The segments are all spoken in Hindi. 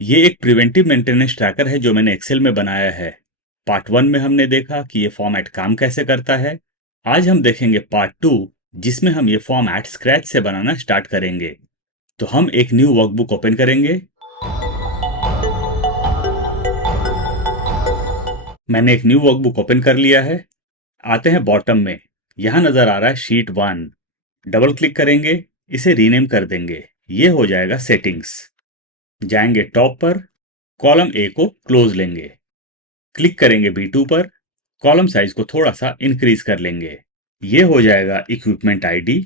ये एक प्रिवेंटिव मेंटेनेंस ट्रैकर है जो मैंने एक्सेल में बनाया है। पार्ट 1 में हमने देखा कि ये फॉर्मेट काम कैसे करता है। आज हम देखेंगे पार्ट 2, जिसमें हम ये फॉर्मेट स्क्रैच से बनाना स्टार्ट करेंगे। तो हम एक न्यू वर्कबुक ओपन करेंगे। मैंने एक न्यू वर्कबुक ओपन कर लिया है। आते हैं बॉटम में। यहाँ नजर आ रहा है शीट 1। डबल क्लिक करेंगे, इसे रीनेम कर देंगे। ये हो जाएगा सेटिंग्स। जाएंगे टॉप पर, कॉलम ए को क्लोज लेंगे। क्लिक करेंगे B2 पर, कॉलम साइज को थोड़ा सा इंक्रीज कर लेंगे। ये हो जाएगा इक्विपमेंट आईडी।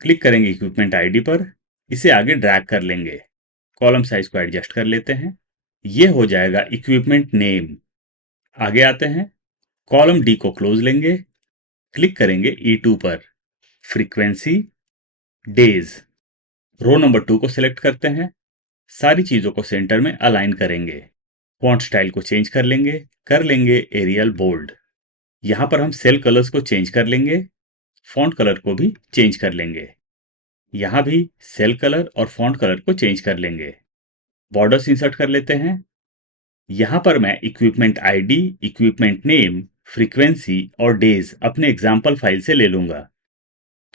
क्लिक करेंगे इक्विपमेंट आईडी पर, इसे आगे ड्रैग कर लेंगे। कॉलम साइज को एडजस्ट कर लेते हैं। ये हो जाएगा इक्विपमेंट नेम। आगे आते हैं, कॉलम डी को क्लोज लेंगे। क्लिक करेंगे E2 पर, फ्रीक्वेंसी, डेज। रो नंबर 2 को सिलेक्ट करते हैं। सारी चीजों को सेंटर में अलाइन करेंगे। फॉन्ट स्टाइल को चेंज कर लेंगे एरियल बोल्ड। यहां पर हम सेल कलर्स को चेंज कर लेंगे। फॉन्ट कलर को भी चेंज कर लेंगे। यहां भी सेल कलर और फॉन्ट कलर को चेंज कर लेंगे। बॉर्डर्स इंसर्ट कर लेते हैं। यहां पर मैं equipment ID, equipment name, frequency और डेज अपने एग्जाम्पल फाइल से ले लूंगा।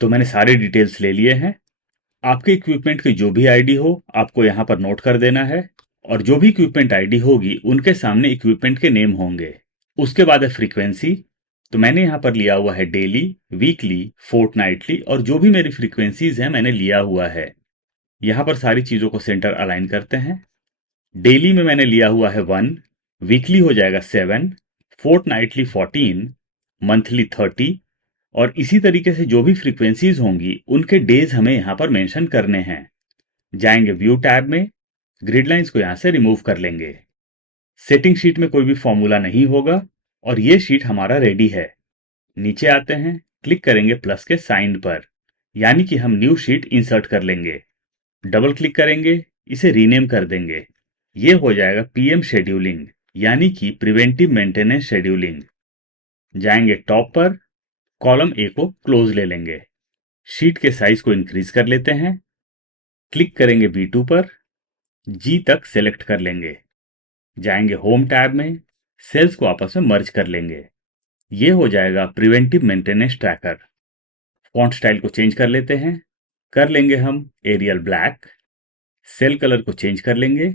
तो मैंने सारे डिटेल्स ले लिए हैं। आपके इक्विपमेंट की जो भी आईडी हो, आपको यहां पर नोट कर देना है। और जो भी इक्विपमेंट आईडी होगी, उनके सामने इक्विपमेंट के नेम होंगे। उसके बाद है फ्रीक्वेंसी। तो मैंने यहां पर लिया हुआ है डेली, वीकली, फोर्टनाइटली और जो भी मेरी फ्रीक्वेंसीज हैं मैंने लिया हुआ है। यहां पर सारी चीजों को सेंटर अलाइन करते हैं। डेली में मैंने लिया हुआ है 1, वीकली हो जाएगा 7, फोर्टनाइटली 14, मंथली 30 और इसी तरीके से जो भी फ्रीक्वेंसीज होंगी उनके डेज हमें यहां पर मेंशन करने हैं। जाएंगे व्यू टैब में, ग्रिड लाइंस को यहां से रिमूव कर लेंगे। सेटिंग शीट में कोई भी फॉर्मूला नहीं होगा और ये शीट हमारा रेडी है। नीचे आते हैं, क्लिक करेंगे प्लस के साइन पर, यानी कि हम न्यू शीट इंसर्ट कर लेंगे। डबल क्लिक करेंगे, इसे रीनेम कर देंगे। ये हो जाएगा PM शेड्यूलिंग, यानी कि प्रिवेंटिव मेंटेनेंस शेड्यूलिंग। जाएंगे टॉप पर, कॉलम ए को क्लोज ले लेंगे। शीट के साइज को इंक्रीज कर लेते हैं। क्लिक करेंगे B2 पर, G तक सेलेक्ट कर लेंगे। जाएंगे होम टैब में, सेल्स को आपस में मर्ज कर लेंगे। ये हो जाएगा preventive maintenance tracker. Font style को चेंज कर लेते हैं। कर लेंगे हम एरियल ब्लैक। सेल कलर को चेंज कर लेंगे।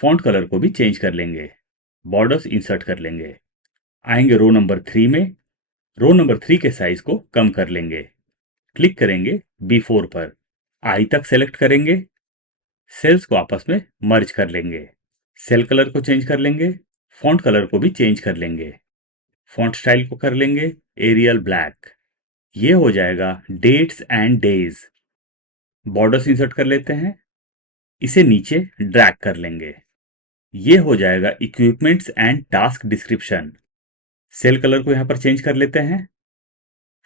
फॉन्ट कलर को भी चेंज कर लेंगे। बॉर्डर्स इंसर्ट कर लेंगे। आएंगे रो नंबर 3 में। रो नंबर 3 के साइज को कम कर लेंगे। क्लिक करेंगे B4 पर, आई तक सेलेक्ट करेंगे। सेल्स को आपस में मर्ज कर लेंगे। सेल कलर को चेंज कर लेंगे। फॉन्ट कलर को भी चेंज कर लेंगे। फॉन्ट स्टाइल को कर लेंगे एरियल ब्लैक। ये हो जाएगा dates and days. Borders insert कर लेते हैं। इसे नीचे ड्रैग कर लेंगे। ये हो जाएगा equipments and task description. Cell colour को यहां पर चेंज कर लेते हैं।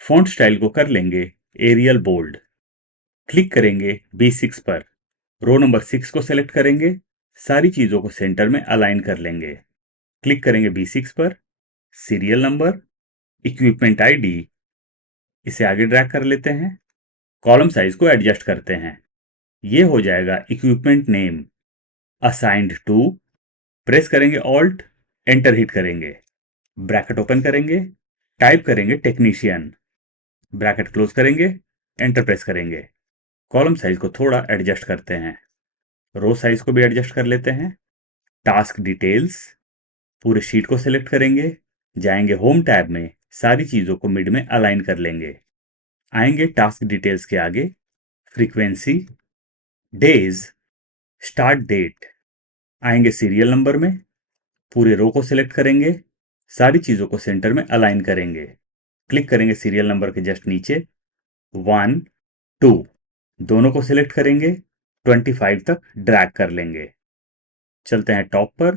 फॉन्ट स्टाइल को कर लेंगे एरियल बोल्ड। क्लिक करेंगे B6 पर, रो नंबर 6 को सेलेक्ट करेंगे। सारी चीजों को सेंटर में अलाइन कर लेंगे। क्लिक करेंगे B6 पर, सीरियल नंबर, इक्विपमेंट आईडी, इसे आगे ड्रैग कर लेते हैं। कॉलम साइज को एडजस्ट करते हैं। ये हो जाएगा equipment name, assigned to. Press करेंगे ऑल्ट, एंटर हिट करेंगे। ब्रैकेट ओपन करेंगे, टाइप करेंगे टेक्नीशियन। ब्रैकेट क्लोज करेंगे, एंटर प्रेस करेंगे। कॉलम साइज को थोड़ा एडजस्ट करते हैं। रो साइज को भी एडजस्ट कर लेते हैं। टास्क डिटेल्स, पूरे शीट को सिलेक्ट करेंगे। जाएंगे होम टैब में, सारी चीजों को मिड में अलाइन कर लेंगे। आएंगे टास्क डिटेल्स के आगे, फ्रीक्वेंसी, डेज, स्टार्ट डेट। आएंगे सीरियल नंबर में, पूरे रो को सिलेक्ट करेंगे। सारी चीजों को सेंटर में अलाइन करेंगे। क्लिक करेंगे सीरियल नंबर के जस्ट नीचे, 1, 2 दोनों को सिलेक्ट करेंगे। 25 तक ड्रैग कर लेंगे। चलते हैं टॉप पर,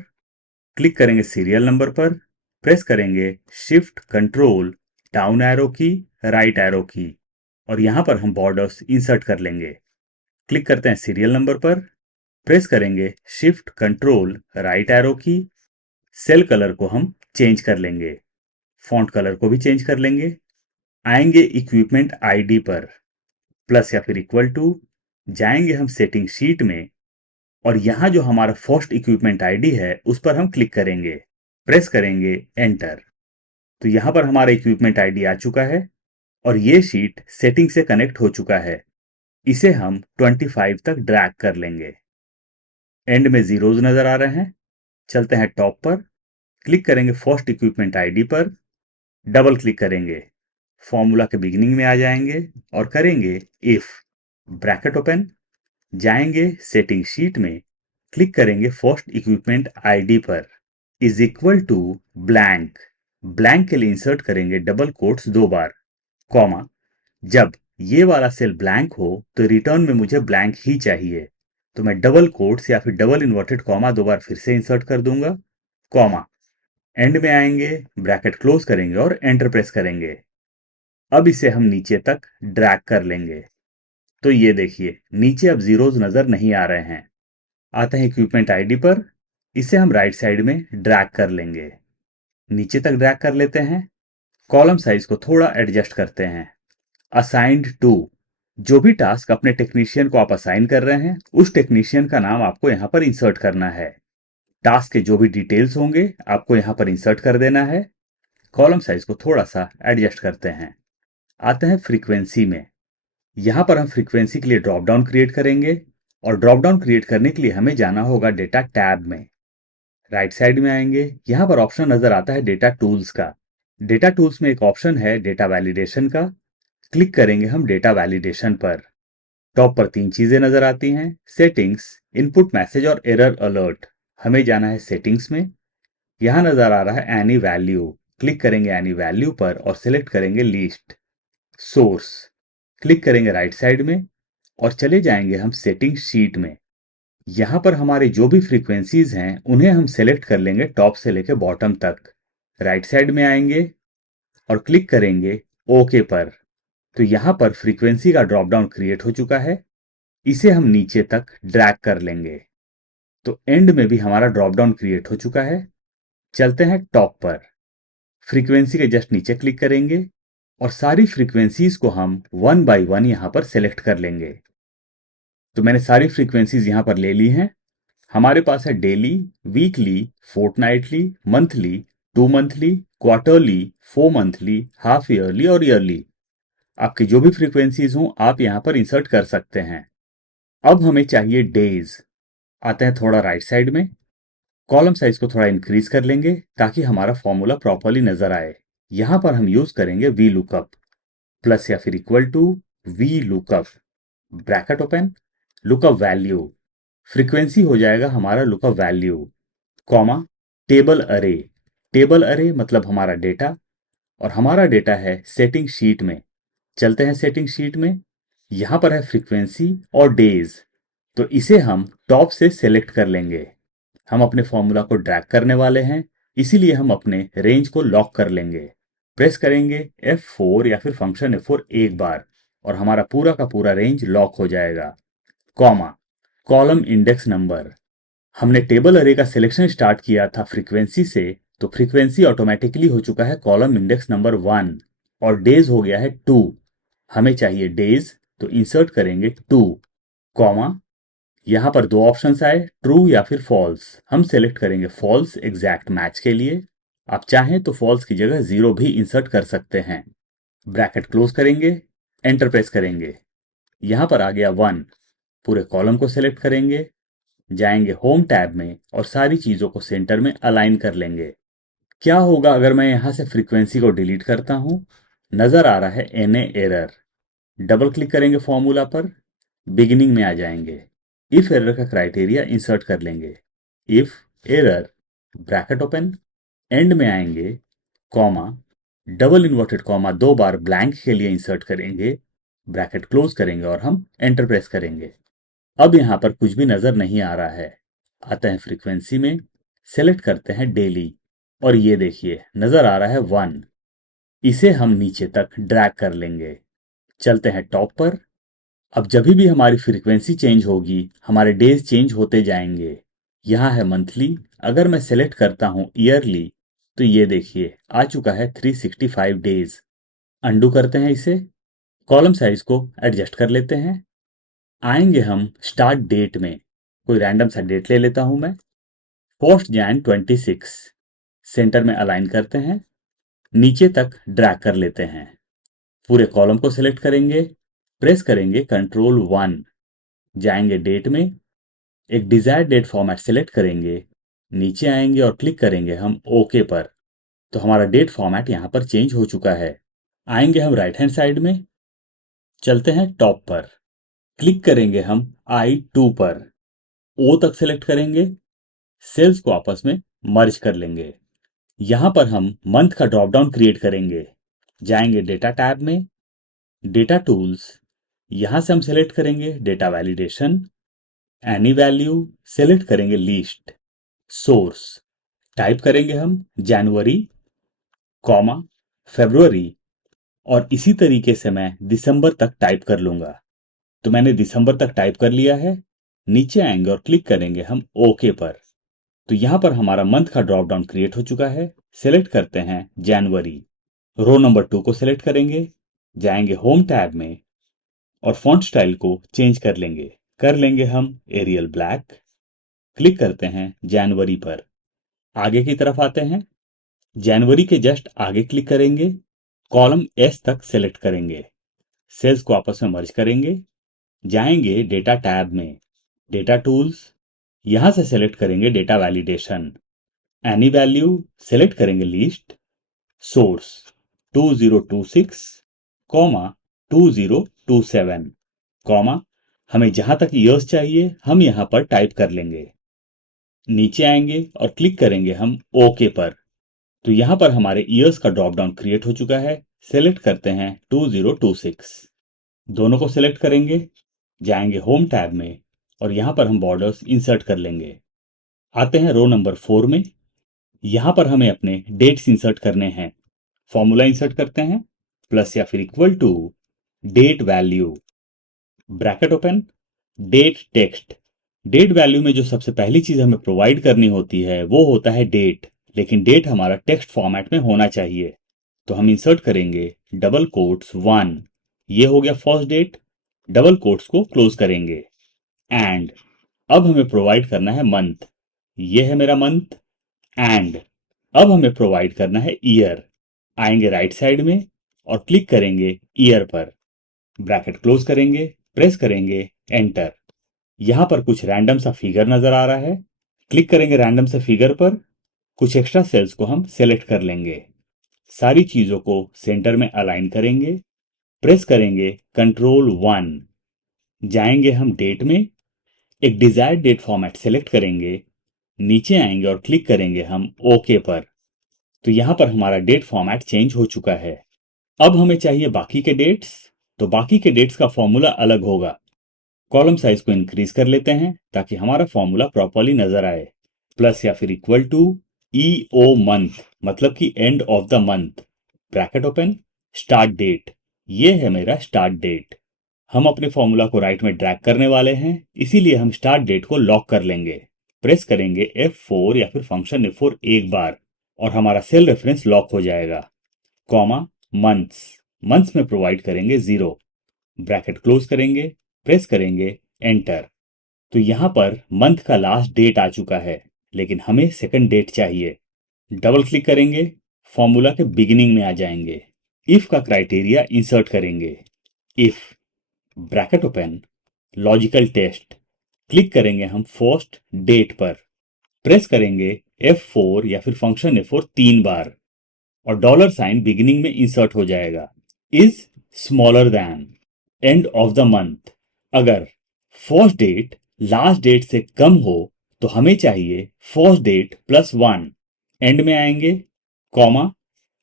क्लिक करेंगे सीरियल नंबर पर, प्रेस करेंगे shift control down arrow key, right arrow key और यहां पर हम बॉर्डर्स इंसर्ट कर लेंगे। क्लिक करते हैं सीरियल नंबर पर, प्रेस करेंगे शिफ्ट कंट्रोल राइट एरो की। सेल कलर को हम चेंज कर लेंगे। फॉन्ट कलर को भी चेंज कर लेंगे। आएंगे इक्विपमेंट आईडी पर, प्लस या फिर इक्वल टू। जाएंगे हम सेटिंग शीट में, और यहां जो हमारा फर्स्ट इक्विपमेंट आईडी है उस पर हम क्लिक करेंगे, प्रेस करेंगे एंटर। तो यहां पर हमारा इक्विपमेंट आईडी आ चुका है और ये शीट सेटिंग से कनेक्ट हो चुका है। इसे हम 25 तक ड्रैग कर लेंगे। एंड में जीरोज नजर आ रहे हैं। चलते हैं टॉप पर, क्लिक करेंगे फर्स्ट इक्विपमेंट आईडी पर, डबल क्लिक करेंगे, फॉर्मूला के बिगिनिंग में आ जाएंगे और करेंगे इफ, ब्रैकेट ओपन, जाएंगे सेटिंग शीट में, क्लिक करेंगे फर्स्ट इक्विपमेंट आईडी पर, is equal to blank, blank के लिए इंसर्ट करेंगे डबल कोट्स 2 बार, कॉमा, जब ये वाला सेल ब्लैंक हो तो रिटर्न में मुझे ब्लैंक ही चाहिए, तो मैं डबल कोट्स या फिर डबल इन्वर्टेड कॉमा 2 बार फिर से इंसर्ट कर दूंगा, कॉमा, एंड में आएंगे, ब्रैकेट क्लोज करेंगे और एंटर प्रेस करेंगे। अब इसे हम नीचे तक ड्रैग कर लेंगे। तो ये देखिए नीचे अब जीरोज नजर नहीं आ रहे हैं। आते हैं इक्विपमेंट आईडी पर, इसे हम राइट साइड में ड्रैग कर लेंगे, नीचे तक ड्रैग कर लेते हैं, कॉलम साइज को थोड़ा एडजस्ट करते हैं। असाइंड टू, जो भी टास्क अपने टेक्नीशियन को आप असाइन कर रहे हैं उस टेक्नीशियन का नाम आपको यहां पर इंसर्ट करना है। टास्क के जो भी डिटेल्स होंगे आपको यहां पर इंसर्ट कर देना है। कॉलम साइज को थोड़ा सा एडजस्ट करते हैं। आते हैं फ्रीक्वेंसी में। यहां पर हम फ्रीक्वेंसी के लिए ड्रॉप डाउन क्रिएट करेंगे और ड्रॉप डाउन क्रिएट करने के लिए हमें जाना होगा डेटा टैब में। राइट साइड में आएंगे, यहां पर ऑप्शन नजर आता है डेटा टूल्स का। डेटा टूल्स में एक ऑप्शन है डेटा वैलिडेशन का, क्लिक करेंगे हम डेटा वैलिडेशन पर। टॉप पर 3 चीजें नजर आती हैं, सेटिंग्स, इनपुट मैसेज और एरर अलर्ट। हमें जाना है सेटिंग्स में। यहां नजर आ रहा है एनी वैल्यू, क्लिक करेंगे एनी वैल्यू पर और सिलेक्ट करेंगे लीस्ट। सोर्स, क्लिक करेंगे राइट साइड में और चले जाएंगे हम सेटिंग शीट में। यहां पर हमारे जो भी फ्रीक्वेंसीज हैं उन्हें हम सेलेक्ट कर लेंगे टॉप से लेकर बॉटम तक। राइट साइड में आएंगे और क्लिक करेंगे ओके पर। तो यहां पर फ्रीक्वेंसी का ड्रॉप डाउन क्रिएट हो चुका है, इसे हम नीचे तक ड्रैग कर लेंगे। तो एंड में भी हमारा ड्रॉप डाउन क्रिएट हो चुका है। चलते हैं टॉप पर, फ्रीक्वेंसी के जस्ट नीचे क्लिक करेंगे और सारी फ्रीक्वेंसीज को हम 1 बाय 1 यहां पर सेलेक्ट कर लेंगे। तो मैंने सारी फ्रीक्वेंसीज यहां पर ले ली हैं। हमारे पास है daily, weekly, fortnightly, monthly, 2 monthly, quarterly, 4 monthly, half yearly और ईयरली। आपकी जो भी फ्रीक्वेंसीज हों आप यहां पर इंसर्ट कर सकते हैं। अब हमें चाहिए डेज। आते हैं थोड़ा राइट साइड में, कॉलम साइज को थोड़ा इंक्रीज कर लेंगे ताकि हमारा फॉर्मूला प्रॉपरली नजर आए। यहां पर हम यूज करेंगे वी लुकअप, प्लस या फिर equal to V lookup, bracket open, lookup value, frequency हो जाएगा हमारा lookup value, comma, table array. Table array मतलब हमारा डेटा और हमारा डेटा है सेटिंग शीट में। चलते हैं सेटिंग शीट में, यहां पर है फ्रीक्वेंसी और डेज, तो इसे हम टॉप से सेलेक्ट कर लेंगे। हम अपने फॉर्मूला को ड्रैग करने वाले हैं, इसीलिए हम अपने रेंज को लॉक कर लेंगे। प्रेस करेंगे F4 या फिर फंक्शन F4 एक बार और हमारा पूरा का पूरा रेंज लॉक हो जाएगा, कॉमा, कॉलम इंडेक्स नंबर। हमने टेबल अरे का सिलेक्शन स्टार्ट किया था फ्रीक्वेंसी से, तो फ्रीक्वेंसी ऑटोमेटिकली हो चुका है कॉलम इंडेक्स नंबर 1 और डेज हो गया है 2। हमें चाहिए डेज, तो इंसर्ट करेंगे 2, कॉमा, यहां पर 2 ऑप्शंस आए, ट्रू या फिर फॉल्स। हम सेलेक्ट करेंगे फॉल्स एग्जैक्ट मैच के लिए। आप चाहें तो फॉल्स की जगह 0 भी इंसर्ट कर सकते हैं। ब्रैकेट क्लोज करेंगे, एंटर प्रेस करेंगे। यहां पर आ गया 1। पूरे कॉलम को सेलेक्ट करेंगे, जाएंगे होम टैब में और सारी चीजों को सेंटर में अलाइन कर लेंगे। क्या होगा अगर मैं यहां से फ्रीक्वेंसी को डिलीट करता हूं? नजर आ रहा है एनए एरर। डबल क्लिक करेंगे फॉर्मूला पर, बिगिनिंग में आ जाएंगे, इफ एरर का क्राइटेरिया इंसर्ट कर लेंगे, if error, bracket open, and में आएंगे, कॉमा, डबल इन्वर्टेड कॉमा 2 बार ब्लैंक के लिए इंसर्ट करेंगे, ब्रैकेट क्लोज करेंगे और हम एंटर प्रेस करेंगे। अब यहां पर कुछ भी नजर नहीं आ रहा है। आते हैं फ्रीक्वेंसी में, सेलेक्ट करते हैं डेली और ये देखिए नजर आ रहा है 1। इसे हम नीचे तक ड्रैग कर लेंगे। चलते हैं टॉप पर। अब जब भी हमारी फ्रीक्वेंसी चेंज होगी हमारे डेज चेंज होते जाएंगे। यहां है मंथली, अगर मैं सेलेक्ट करता हूं ईयरली तो ये देखिए आ चुका है 365 डेज। अंडू करते हैं इसे, कॉलम साइज को एडजस्ट कर लेते हैं। आएंगे हम स्टार्ट डेट में कोई रैंडम सा डेट ले लेता हूं मैं। 1 जैन 26 सेंटर में अलाइन करते हैं, नीचे तक ड्रैग कर लेते हैं। पूरे कॉलम को सिलेक्ट करेंगे, प्रेस करेंगे Ctrl+1, जाएंगे डेट में, एक डिजायर्ड डेट फॉर्मेट सिलेक्ट करेंगे, नीचे आएंगे और क्लिक करेंगे हम ओके पर। तो हमारा डेट फॉर्मेट यहां पर चेंज हो चुका है। आएंगे हम राइट हैंड साइड में, चलते हैं टॉप पर, क्लिक करेंगे हम I2 पर, ओ तक सिलेक्ट करेंगे, सेल्स को आपस में मर्ज कर लेंगे। यहां पर हम मंथ का ड्रॉप डाउन क्रिएट करेंगे, जाएंगे डेटा टैब में, डेटा टूल्स, यहां से हम सिलेक्ट करेंगे data validation, any value, select करेंगे लीस्ट, सोर्स, टाइप करेंगे हम जनवरी, कॉमा, फरवरी, और इसी तरीके से मैं दिसंबर तक टाइप कर लूंगा। तो मैंने दिसंबर तक टाइप कर लिया है। नीचे आएंगे और क्लिक करेंगे हम ओके पर। तो यहां पर हमारा मंथ का ड्रॉप डाउन क्रिएट हो चुका है। सिलेक्ट करते हैं जनवरी, रो नंबर 2 को सिलेक्ट करेंगे, जाएंगे होम टैब में और फॉन्ट स्टाइल को चेंज कर लेंगे हम एरियल ब्लैक, क्लिक करते हैं जनवरी पर। आगे की तरफ आते हैं, जनवरी के जस्ट आगे क्लिक करेंगे, कॉलम एस तक सेलेक्ट करेंगे, सेल्स को आपस में मर्ज करेंगे, जाएंगे डेटा टैब में, डेटा टूल्स, यहां से सेलेक्ट करेंगे data validation, any value, select करेंगे लीस्ट, सोर्स 2026, कॉमा 2027, कॉमा, हमें जहां तक ईयर्स चाहिए हम यहां पर टाइप कर लेंगे। नीचे आएंगे और क्लिक करेंगे हम ओके पर। तो यहां पर हमारे ईयर्स का ड्रॉप डाउन क्रिएट हो चुका है। सेलेक्ट करते हैं 2026, दोनों को सिलेक्ट करेंगे, जाएंगे होम टैब में और यहां पर हम बॉर्डर्स इंसर्ट कर लेंगे। आते हैं रो नंबर 4 में, यहां पर हमें अपने डेट्स इंसर्ट करने हैं। फॉर्मूला इंसर्ट करते हैं, प्लस या फिर equal to date value, bracket open, date text. Date value में जो सबसे पहली चीज हमें प्रोवाइड करनी होती है वो होता है डेट, लेकिन डेट हमारा टेक्स्ट फॉर्मेट में होना चाहिए। तो हम इंसर्ट करेंगे डबल कोट्स 1, ये हो गया फर्स्ट डेट, डबल कोट्स को क्लोज करेंगे, एंड अब हमें प्रोवाइड करना है मंथ, ये है मेरा मंथ, एंड अब हमें प्रोवाइड करना है ईयर। आएंगे राइट साइड में और क्लिक करेंगे ईयर पर, ब्रैकेट क्लोज करेंगे, प्रेस करेंगे एंटर। यहां पर कुछ रैंडम सा फिगर नजर आ रहा है, क्लिक करेंगे रैंडम से फिगर पर, कुछ एक्स्ट्रा सेल्स को हम सेलेक्ट कर लेंगे, सारी चीजों को सेंटर में अलाइन करेंगे, प्रेस करेंगे Ctrl+1, जाएंगे हम डेट में, एक डिजायर्ड डेट फॉर्मेट सेलेक्ट करेंगे, नीचे आएंगे और क्लिक करेंगे हम ओके पर। तो यहां पर हमारा डेट फॉर्मेट चेंज हो चुका है। अब हमें चाहिए बाकी के डेट्स, तो बाकी के डेट्स का फॉर्मूला अलग होगा। कॉलम साइज को इंक्रीज कर लेते हैं ताकि हमारा फॉर्मूला प्रॉपर्ली नजर आए, प्लस या फिर इक्वल टू EO मंथ, मतलब कि end of the month, bracket open, start date, ये है मेरा स्टार्ट डेट। हम अपने फॉर्मूला को राइट में ड्रैग करने वाले हैं, इसीलिए हम स्टार्ट डेट को लॉक कर लेंगे, प्रेस करेंगे F4 या फिर फंक्शन F4 एक बार और हमारा सेल रेफरेंस लॉक हो जाएगा, कॉमा, मंथ्स, मंथ्स में प्रोवाइड करेंगे 0, ब्रैकेट क्लोज करेंगे, प्रेस करेंगे एंटर। तो यहां पर मंथ का लास्ट डेट आ चुका है, लेकिन हमें सेकंड डेट चाहिए। डबल क्लिक करेंगे, फॉर्मूला के बिगिनिंग में आ जाएंगे, इफ का क्राइटेरिया इंसर्ट करेंगे, if, bracket open, logical test, click करेंगे हम फर्स्ट डेट पर, प्रेस करेंगे F4 या फिर फंक्शन F4 तीन बार और डॉलर साइन बिगिनिंग में इंसर्ट हो जाएगा, is smaller than and of the month. अगर फर्स्ट डेट लास्ट डेट से कम हो तो हमें चाहिए फर्स्ट डेट +1, एंड में आएंगे, कॉमा,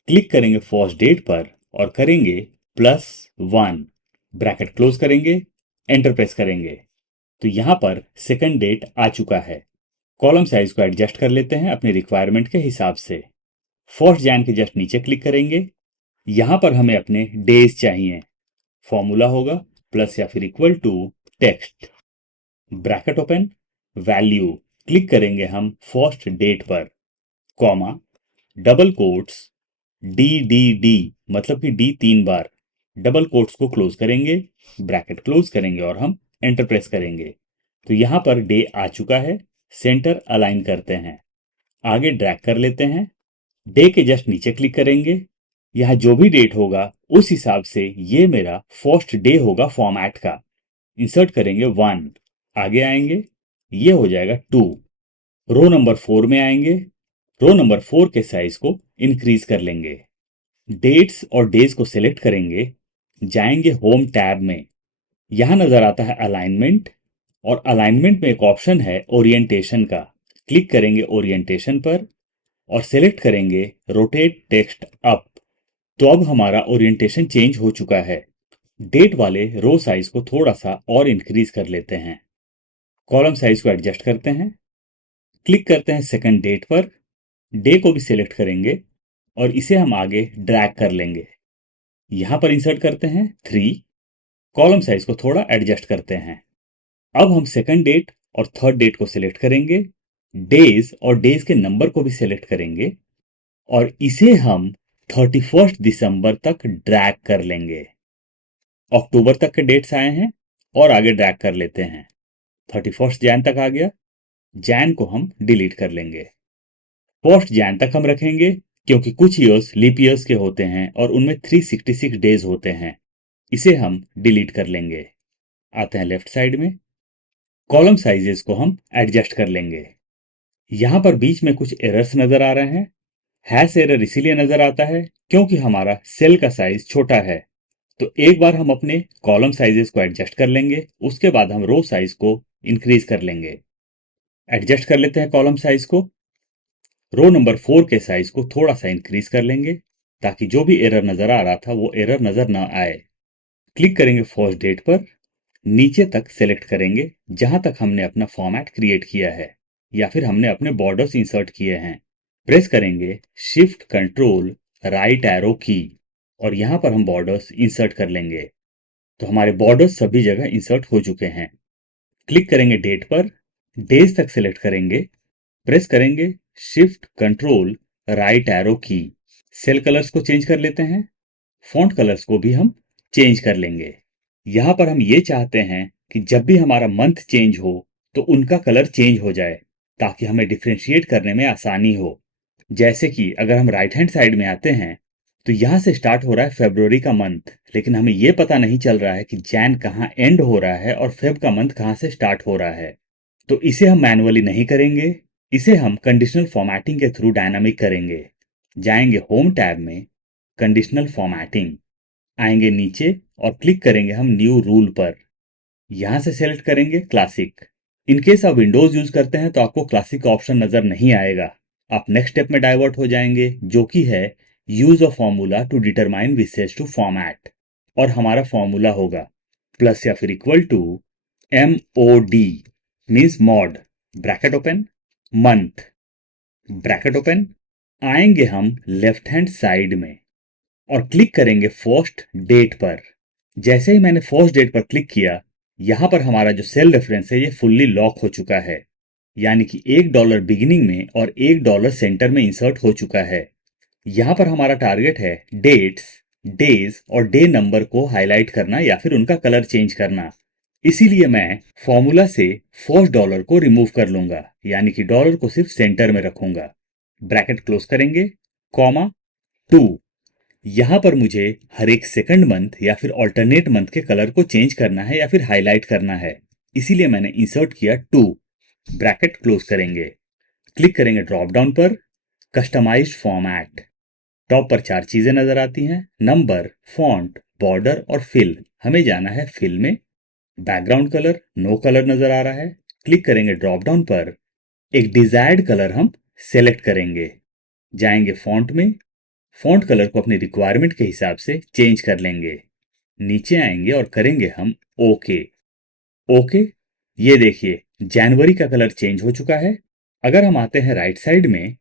क्लिक करेंगे फर्स्ट डेट पर और करेंगे +1, ब्रैकेट क्लोज करेंगे, एंटर प्रेस करेंगे। तो यहां पर सेकंड डेट आ चुका है। कॉलम साइज को एडजस्ट कर लेते हैं अपनी रिक्वायरमेंट के हिसाब से। फर्स्ट जैन के जस्ट नीचे क्लिक करेंगे, यहां पर हमें अपने डेज चाहिए, फॉर्मूला होगा प्लस या फिर equal to text, bracket open, value, click करेंगे हम फर्स्ट डेट पर, कॉमा, डबल कोट्स, DDD, मतलब कि D तीन बार, डबल कोट्स को क्लोज करेंगे, ब्रैकेट क्लोज करेंगे और हम एंटर प्रेस करेंगे। तो यहां पर डे आ चुका है, सेंटर अलाइन करते हैं, आगे ड्रैग कर लेते हैं, डे के जस्ट नीचे क्लिक करेंगे, यहां जो भी डेट होगा उस हिसाब से ये मेरा फर्स्ट डे होगा फॉर्मेट का। इंसर्ट करेंगे 1, आगे आएंगे, ये हो जाएगा 2, रो नंबर 4 में आएंगे, रो नंबर 4 के साइज को इंक्रीज कर लेंगे, डेट्स और डेज को सिलेक्ट करेंगे, जाएंगे होम टैब में, यहां नजर आता है अलाइनमेंट, और अलाइनमेंट में एक ऑप्शन है ओरिएंटेशन का, क्लिक करेंगे ओरिएंटेशन पर और सिलेक्ट करेंगे रोटेट टेक्स्ट अप। तो अब हमारा ओरिएंटेशन चेंज हो चुका है। डेट वाले रो साइज को थोड़ा सा और इंक्रीज कर लेते हैं, कॉलम साइज को एडजस्ट करते हैं, क्लिक करते हैं सेकंड डेट पर, डे को भी सिलेक्ट करेंगे और इसे हम आगे ड्रैग कर लेंगे, यहां पर इंसर्ट करते हैं 3, कॉलम साइज को थोड़ा एडजस्ट करते हैं। अब हम सेकंड डेट और थर्ड डेट को सिलेक्ट करेंगे, डेज और डेज के नंबर को भी सिलेक्ट करेंगे और इसे हम 31 दिसंबर तक ड्रैग कर लेंगे। अक्टूबर तक के डेट्स आए हैं और आगे ड्रैग कर लेते हैं, 31 जैन तक आ गया, जैन को हम डिलीट कर लेंगे। फर्स्ट जैन तक हम रखेंगे क्योंकि कुछ ईयर्स लीप ईयर्स के होते हैं और उनमें 366 डेज होते हैं, इसे हम डिलीट कर लेंगे। आते हैं लेफ्ट साइड में, कॉलम साइजेस को हम एडजस्ट कर लेंगे। यहां पर बीच में कुछ एरर्स नजर आ रहे हैं, हैश एरर इसीलिए नजर आता है क्योंकि हमारा सेल का साइज छोटा है। तो एक बार हम अपने कॉलम साइजेस को एडजस्ट कर लेंगे, उसके बाद हम रो साइज को इंक्रीज कर लेंगे। एडजस्ट कर लेते हैं कॉलम साइज को, रो नंबर 4 के साइज को थोड़ा सा इंक्रीज कर लेंगे ताकि जो भी एरर नजर आ रहा था वो एरर नजर ना आए। क्लिक करेंगे फर्स्ट डेट पर, नीचे तक सेलेक्ट करेंगे जहां तक हमने अपना फॉर्मेट क्रिएट किया है या फिर हमने अपने बॉर्डर्स इंसर्ट किए हैं। प्रेस करेंगे shift control right arrow key और यहां पर हम बॉर्डर्स इंसर्ट कर लेंगे। तो हमारे बॉर्डर्स सभी जगह इंसर्ट हो चुके हैं। क्लिक करेंगे डेट पर, डेज तक सेलेक्ट करेंगे, प्रेस करेंगे शिफ्ट कंट्रोल राइट एरो की, सेल कलर्स को चेंज कर लेते हैं, फॉन्ट कलर्स को भी हम चेंज कर लेंगे। यहां पर हम ये चाहते हैं कि जब भी हमारा मंथ चेंज हो तो उनका कलर चेंज हो जाए ताकि हमें डिफ्रेंशिएट करने में आसानी हो। जैसे कि अगर हम राइट हैंड साइड में आते हैं तो यहां से स्टार्ट हो रहा है फरवरी का मंथ, लेकिन हमें यह पता नहीं चल रहा है कि जैन कहां एंड हो रहा है और फेब का मंथ कहां से स्टार्ट हो रहा है। तो इसे हम मैनुअली नहीं करेंगे, इसे हम कंडीशनल फॉर्मेटिंग के थ्रू डायनामिक करेंगे। जाएंगे होम टैब में, कंडीशनल फॉर्मेटिंग, आएंगे नीचे और क्लिक करेंगे हम न्यू रूल पर, यहां से सेलेक्ट करेंगे क्लासिक। इनकेस आप विंडोज यूज करते हैं तो आपको क्लासिक का ऑप्शन नजर नहीं आएगा, आप नेक्स्ट स्टेप में डाइवर्ट हो जाएंगे जो कि है use of formula to determine विशेष टू फॉर्मेट, और हमारा फॉर्मूला होगा प्लस या फिर equal to MOD means mod, bracket open, month, bracket open. आएंगे हम लेफ्ट हैंड साइड में और क्लिक करेंगे फर्स्ट डेट पर। जैसे ही मैंने फर्स्ट डेट पर क्लिक किया, यहां पर हमारा जो सेल रेफरेंस है ये फुल्ली लॉक हो चुका है, यानी कि $1 बिगिनिंग में और $1 सेंटर में इंसर्ट हो चुका है। यहां पर हमारा टारगेट है डेट्स, डेज और डे नंबर को हाईलाइट करना या फिर उनका कलर चेंज करना। इसीलिए मैं फॉर्मूला से फर्स्ट डॉलर को रिमूव कर लूंगा, यानी कि डॉलर को सिर्फ सेंटर में रखूंगा। ब्रैकेट क्लोज करेंगे, कॉमा 2। यहां पर मुझे हर एक सेकंड मंथ या फिर ऑल्टरनेट मंथ के कलर को चेंज करना है या फिर हाईलाइट करना है, इसीलिए मैंने इंसर्ट किया 2। ब्रैकेट क्लोज करेंगे, क्लिक करेंगे ड्रॉप डाउन पर, कस्टमाइज्ड फॉर्मेट। टॉप पर 4 चीजें नजर आती हैं, नंबर, फॉन्ट, बॉर्डर और फिल। हमें जाना है फिल में। बैकग्राउंड कलर नो कलर नजर आ रहा है, क्लिक करेंगे ड्रॉप डाउन पर, एक डिजायर्ड कलर हम सेलेक्ट करेंगे, जाएंगे फॉन्ट में, फॉन्ट कलर को अपनी रिक्वायरमेंट के हिसाब से चेंज कर लेंगे, नीचे आएंगे और करेंगे हम ओके। ओके, ये देखिए जनवरी का कलर चेंज हो चुका है। अगर हम आते हैं राइट साइड में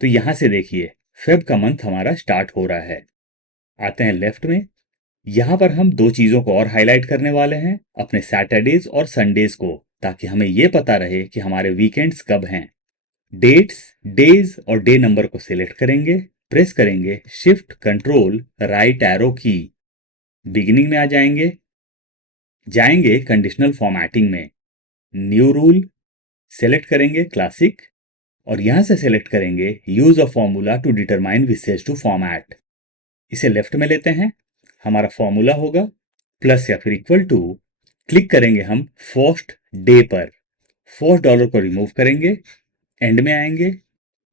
तो यहां से देखिए फेब का मंथ हमारा स्टार्ट हो रहा है। आते हैं लेफ्ट में, यहां पर हम 2 चीजों को और हाईलाइट करने वाले हैं, अपने सैटरडेज और संडेज को, ताकि हमें यह पता रहे कि हमारे वीकेंड्स कब हैं। डेट्स, डेज और डे नंबर को सिलेक्ट करेंगे, प्रेस करेंगे shift control right arrow key, beginning में आ जाएंगे, जाएंगे कंडीशनल फॉर्मेटिंग में, न्यू रूल, सेलेक्ट करेंगे क्लासिक और यहां से सेलेक्ट करेंगे use a formula to determine विसेज टू फॉर्मेट। इसे लेफ्ट में लेते हैं, हमारा फॉर्मूला होगा प्लस या फिर इक्वल टू, क्लिक करेंगे हम फर्स्ट डे पर, फर्स्ट डॉलर को रिमूव करेंगे, एंड में आएंगे,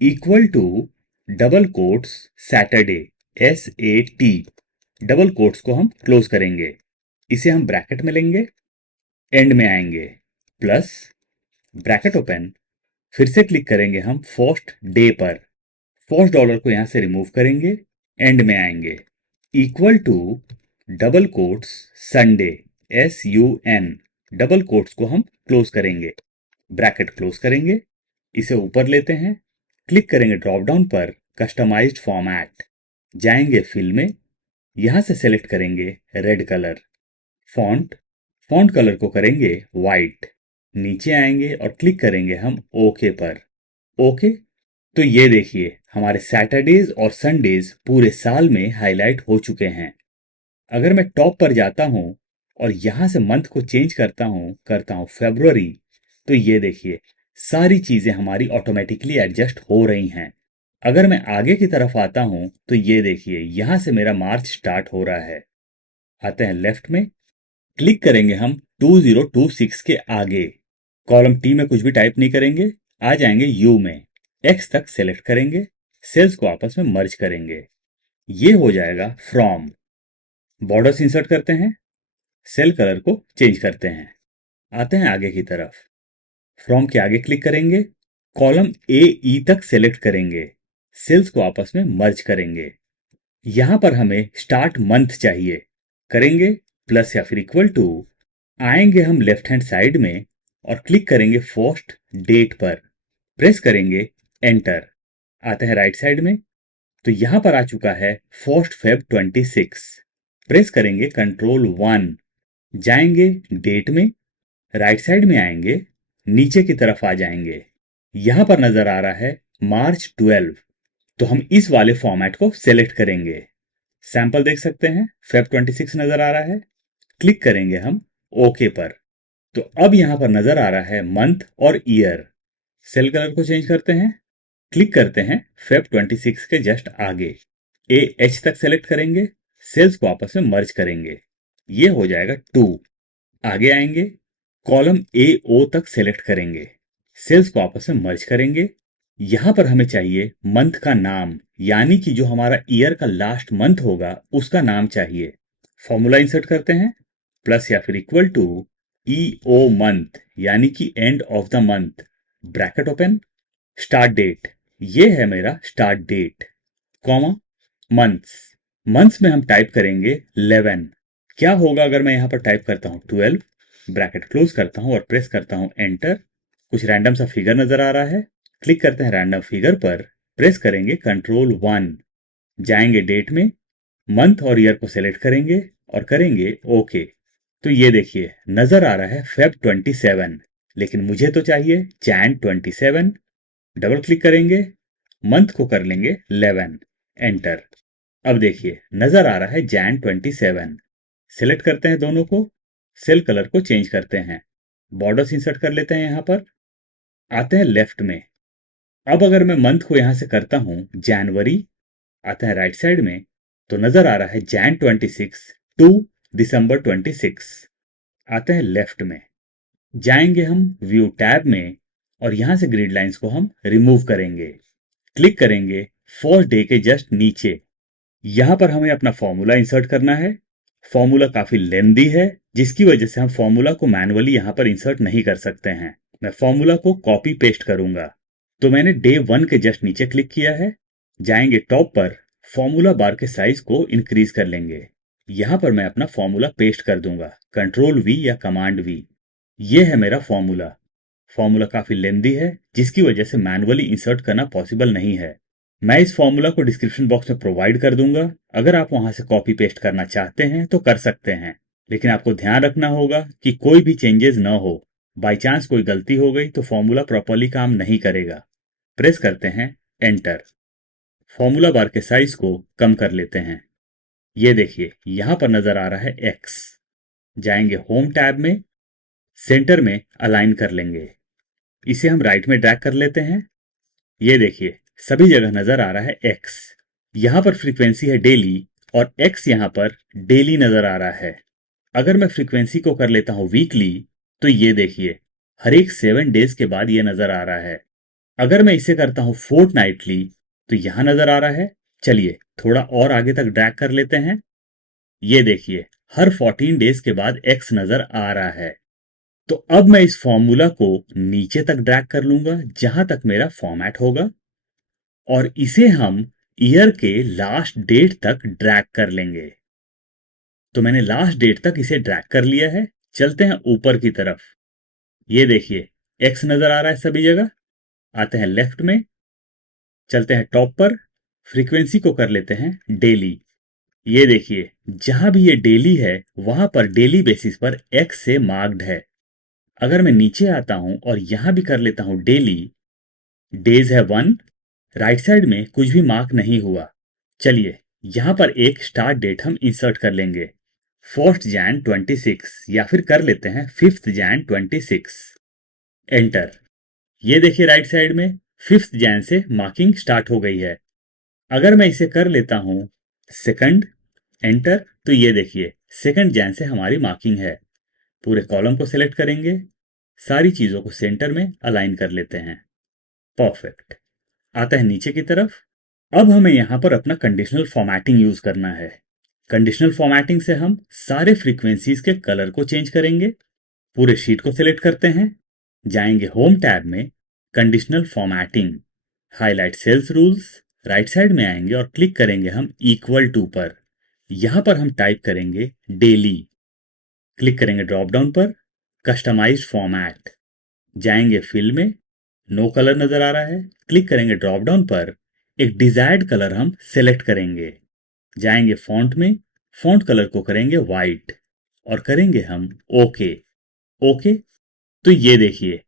equal to double quotes Saturday, SAT, double quotes को हम क्लोज करेंगे, इसे हम ब्रैकेट में लेंगे, एंड में आएंगे, प्लस ब्रैकेट ओपन, फिर से क्लिक करेंगे हम फर्स्ट डे पर, फर्स्ट डॉलर को यहां से रिमूव करेंगे, एंड में आएंगे, equal to double quotes Sunday, SUN, double quotes को हम क्लोज करेंगे, ब्रैकेट क्लोज करेंगे, इसे ऊपर लेते हैं, क्लिक करेंगे ड्रॉप डाउन पर कस्टमाइज्ड फॉर्मेट, जाएंगे फिल में, यहां से सेलेक्ट करेंगे red colour, font, font colour को करेंगे वाइट, नीचे आएंगे और क्लिक करेंगे हम ओके पर, ओके। तो ये देखिए हमारे सैटरडेज और संडेज पूरे साल में हाईलाइट हो चुके हैं। अगर मैं टॉप पर जाता हूं और यहां से मंथ को चेंज करता हूं फरवरी, तो ये देखिए सारी चीजें हमारी ऑटोमेटिकली एडजस्ट हो रही हैं। अगर मैं आगे की तरफ आता हूं तो ये देखिए यहां से मेरा मार्च स्टार्ट हो रहा है। आते हैं लेफ्ट में, क्लिक करेंगे हम 2026 के आगे, कॉलम टी में कुछ भी टाइप नहीं करेंगे, आ जाएंगे यू में, एक्स तक सेलेक्ट करेंगे, सेल्स को आपस में मर्ज करेंगे, ये हो जाएगा फ्रॉम। बॉर्डर्स इंसर्ट करते हैं, सेल कलर को चेंज करते हैं, आते हैं आगे की तरफ, फ्रॉम के आगे क्लिक करेंगे, कॉलम AE तक सेलेक्ट करेंगे, सेल्स को आपस में मर्ज करेंगे, यहां पर हमें स्टार्ट मंथ चाहिए, करेंगे प्लस या फिर इक्वल टू, आएंगे हम लेफ्ट हैंड साइड में और क्लिक करेंगे फर्स्ट डेट पर, प्रेस करेंगे एंटर, आते हैं राइट साइड में, तो यहां पर आ चुका है फर्स्ट फेब 26, प्रेस करेंगे Ctrl+1, जाएंगे डेट में, राइट साइड में आएंगे, नीचे की तरफ आ जाएंगे, यहां पर नजर आ रहा है मार्च 12, तो हम इस वाले फॉर्मेट को सेलेक्ट करेंगे, सैंपल देख सकते हैं फेब 26 नजर आ रहा है, क्लिक करेंगे हम ओके पर, तो अब यहां पर नजर आ रहा है मंथ और ईयर, सेल कलर को चेंज करते हैं, क्लिक करते हैं फेब 26 के जस्ट आगे, AH तक सेलेक्ट करेंगे, सेल्स को आपस में मर्ज करेंगे, ये हो जाएगा 2, आगे आएंगे, कॉलम AO तक सेलेक्ट करेंगे, सेल्स को आपस में मर्ज करेंगे, यहां पर हमें चाहिए मंथ का नाम, यानी कि जो हमारा ईयर का लास्ट मंथ होगा उसका नाम चाहिए, फॉर्मूला इंसर्ट करते हैं, प्लस या फिर इक्वल टू EO मंथ, यानी कि end of the month, bracket open, start date, ये है मेरा start date, comma months, months में हम टाइप करेंगे 11, क्या होगा अगर मैं यहां पर टाइप करता हूं 12, ब्रैकेट क्लोज करता हूं और प्रेस करता हूं एंटर, कुछ रैंडम सा फिगर नजर आ रहा है, क्लिक करते हैं रैंडम फिगर पर, प्रेस करेंगे Ctrl+1, जाएंगे डेट में, मंथ और ईयर को सेलेक्ट करेंगे और करेंगे ओके, तो ये देखिए नजर आ रहा है फेब 27, लेकिन मुझे तो चाहिए Jan 27, डबल क्लिक करेंगे, मंथ को कर लेंगे 11, एंटर, अब देखिए नजर आ रहा है Jan 27, सेलेक्ट करते हैं दोनों को, सेल कलर को चेंज करते हैं, बॉर्डर्स इंसर्ट कर लेते हैं यहां पर, आते हैं लेफ्ट में, अब अगर मैं मंथ को यहां से करता हूं जनवरी, आते हैं राइट साइड में, तो नजर आ रहा है Jan 26 टू दिसंबर 26, आते हैं लेफ्ट में, जाएंगे हम व्यू टैब में और यहां से ग्रिड लाइंस को हम रिमूव करेंगे, क्लिक करेंगे फर्स्ट डे के जस्ट नीचे, यहां पर हमें अपना फॉर्मूला इंसर्ट करना है, फॉर्मूला काफी लेंदी है जिसकी वजह से हम फॉर्मूला को मैनुअली यहां पर इंसर्ट नहीं कर सकते हैं, मैं फॉर्मूला को कॉपी पेस्ट करूंगा, तो मैंने डे 1 के जस्ट नीचे क्लिक किया है, जाएंगे टॉप पर, फॉर्मूला बार के साइज को इंक्रीज कर लेंगे, यहां पर मैं अपना फॉर्मूला पेस्ट कर दूंगा Ctrl+V या Command+V, ये है मेरा फॉर्मूला, फॉर्मूला काफी लेंदी है जिसकी वजह से मैनुअली इंसर्ट करना पॉसिबल नहीं है, मैं इस फॉर्मूला को डिस्क्रिप्शन बॉक्स में प्रोवाइड कर दूंगा, अगर आप वहां से कॉपी पेस्ट करना चाहते हैं तो कर सकते हैं, लेकिन आपको ध्यान रखना होगा कि कोई भी चेंजेस न हो, बाई चांस कोई गलती हो गई तो फॉर्मूला प्रॉपरली काम नहीं करेगा, प्रेस करते हैं एंटर, फॉर्मूला बार के साइज को कम कर लेते हैं, ये देखिए यहां पर नजर आ रहा है X, जाएंगे होम टैब में, सेंटर में अलाइन कर लेंगे। इसे हम राइट में ड्रैग कर लेते हैं। ये देखिए सभी जगह नजर आ रहा है एक्स। यहां पर फ्रीक्वेंसी है डेली और एक्स यहां पर डेली नजर आ रहा है। अगर मैं फ्रीक्वेंसी को कर लेता हूं वीकली तो ये देखिए हर एक 7 डेज के बाद ये नजर आ रहा है। अगर मैं इसे करता हूं फोर्टनाइटली तो यहां नजर आ रहा है। चलिए थोड़ा और आगे तक ड्रैग कर लेते हैं। ये देखिए हर 14 डेज के बाद एक्स नजर आ रहा है। तो अब मैं इस फॉर्मूला को नीचे तक ड्रैग कर लूंगा जहां तक मेरा फॉर्मेट होगा और इसे हम ईयर के लास्ट डेट तक ड्रैग कर लेंगे। तो मैंने लास्ट डेट तक इसे ड्रैग कर लिया है। चलते हैं ऊपर की तरफ। ये देखिए एक्स नजर आ रहा है सभी जगह। आते हैं लेफ्ट में, चलते हैं टॉप पर, फ्रीक्वेंसी को कर लेते हैं डेली। ये देखिए जहां भी ये डेली है वहां पर डेली बेसिस पर एक्स से मार्क्ड है। अगर मैं नीचे आता हूं और यहां भी कर लेता हूं डेली, डेज है 1, राइट साइड में कुछ भी मार्क नहीं हुआ। चलिए यहां पर एक स्टार्ट डेट हम इंसर्ट कर लेंगे, 1 Jan 26, या फिर कर लेते हैं 5 Jan 26। एंटर। ये देखिए राइट साइड में 5 Jan से मार्किंग स्टार्ट हो गई है। अगर मैं इसे कर लेता हूं सेकंड, एंटर, तो ये देखिए 2 Jan से हमारी मार्किंग है। पूरे कॉलम को सिलेक्ट करेंगे, सारी चीजों को सेंटर में अलाइन कर लेते हैं। परफेक्ट। आता है नीचे की तरफ। अब हमें यहां पर अपना कंडीशनल फॉर्मेटिंग यूज करना है। कंडीशनल फॉर्मेटिंग से हम सारे फ्रीक्वेंसीज के कलर को चेंज करेंगे। पूरे शीट को सिलेक्ट करते हैं, जाएंगे होम टैब में, conditional formatting, highlight cells rules, right side में आएंगे और क्लिक करेंगे हम इक्वल टू पर। यहां पर हम टाइप करेंगे डेली। क्लिक करेंगे ड्रॉप डाउन पर, कस्टमाइज्ड फॉर्मेट, जाएंगे फिल में, नो कलर नजर आ रहा है, क्लिक करेंगे ड्रॉप डाउन पर, एक डिजायर्ड कलर हम सेलेक्ट करेंगे। जाएंगे फॉन्ट में, फॉन्ट कलर को करेंगे वाइट और करेंगे हम ओके। ओके, तो ये देखिए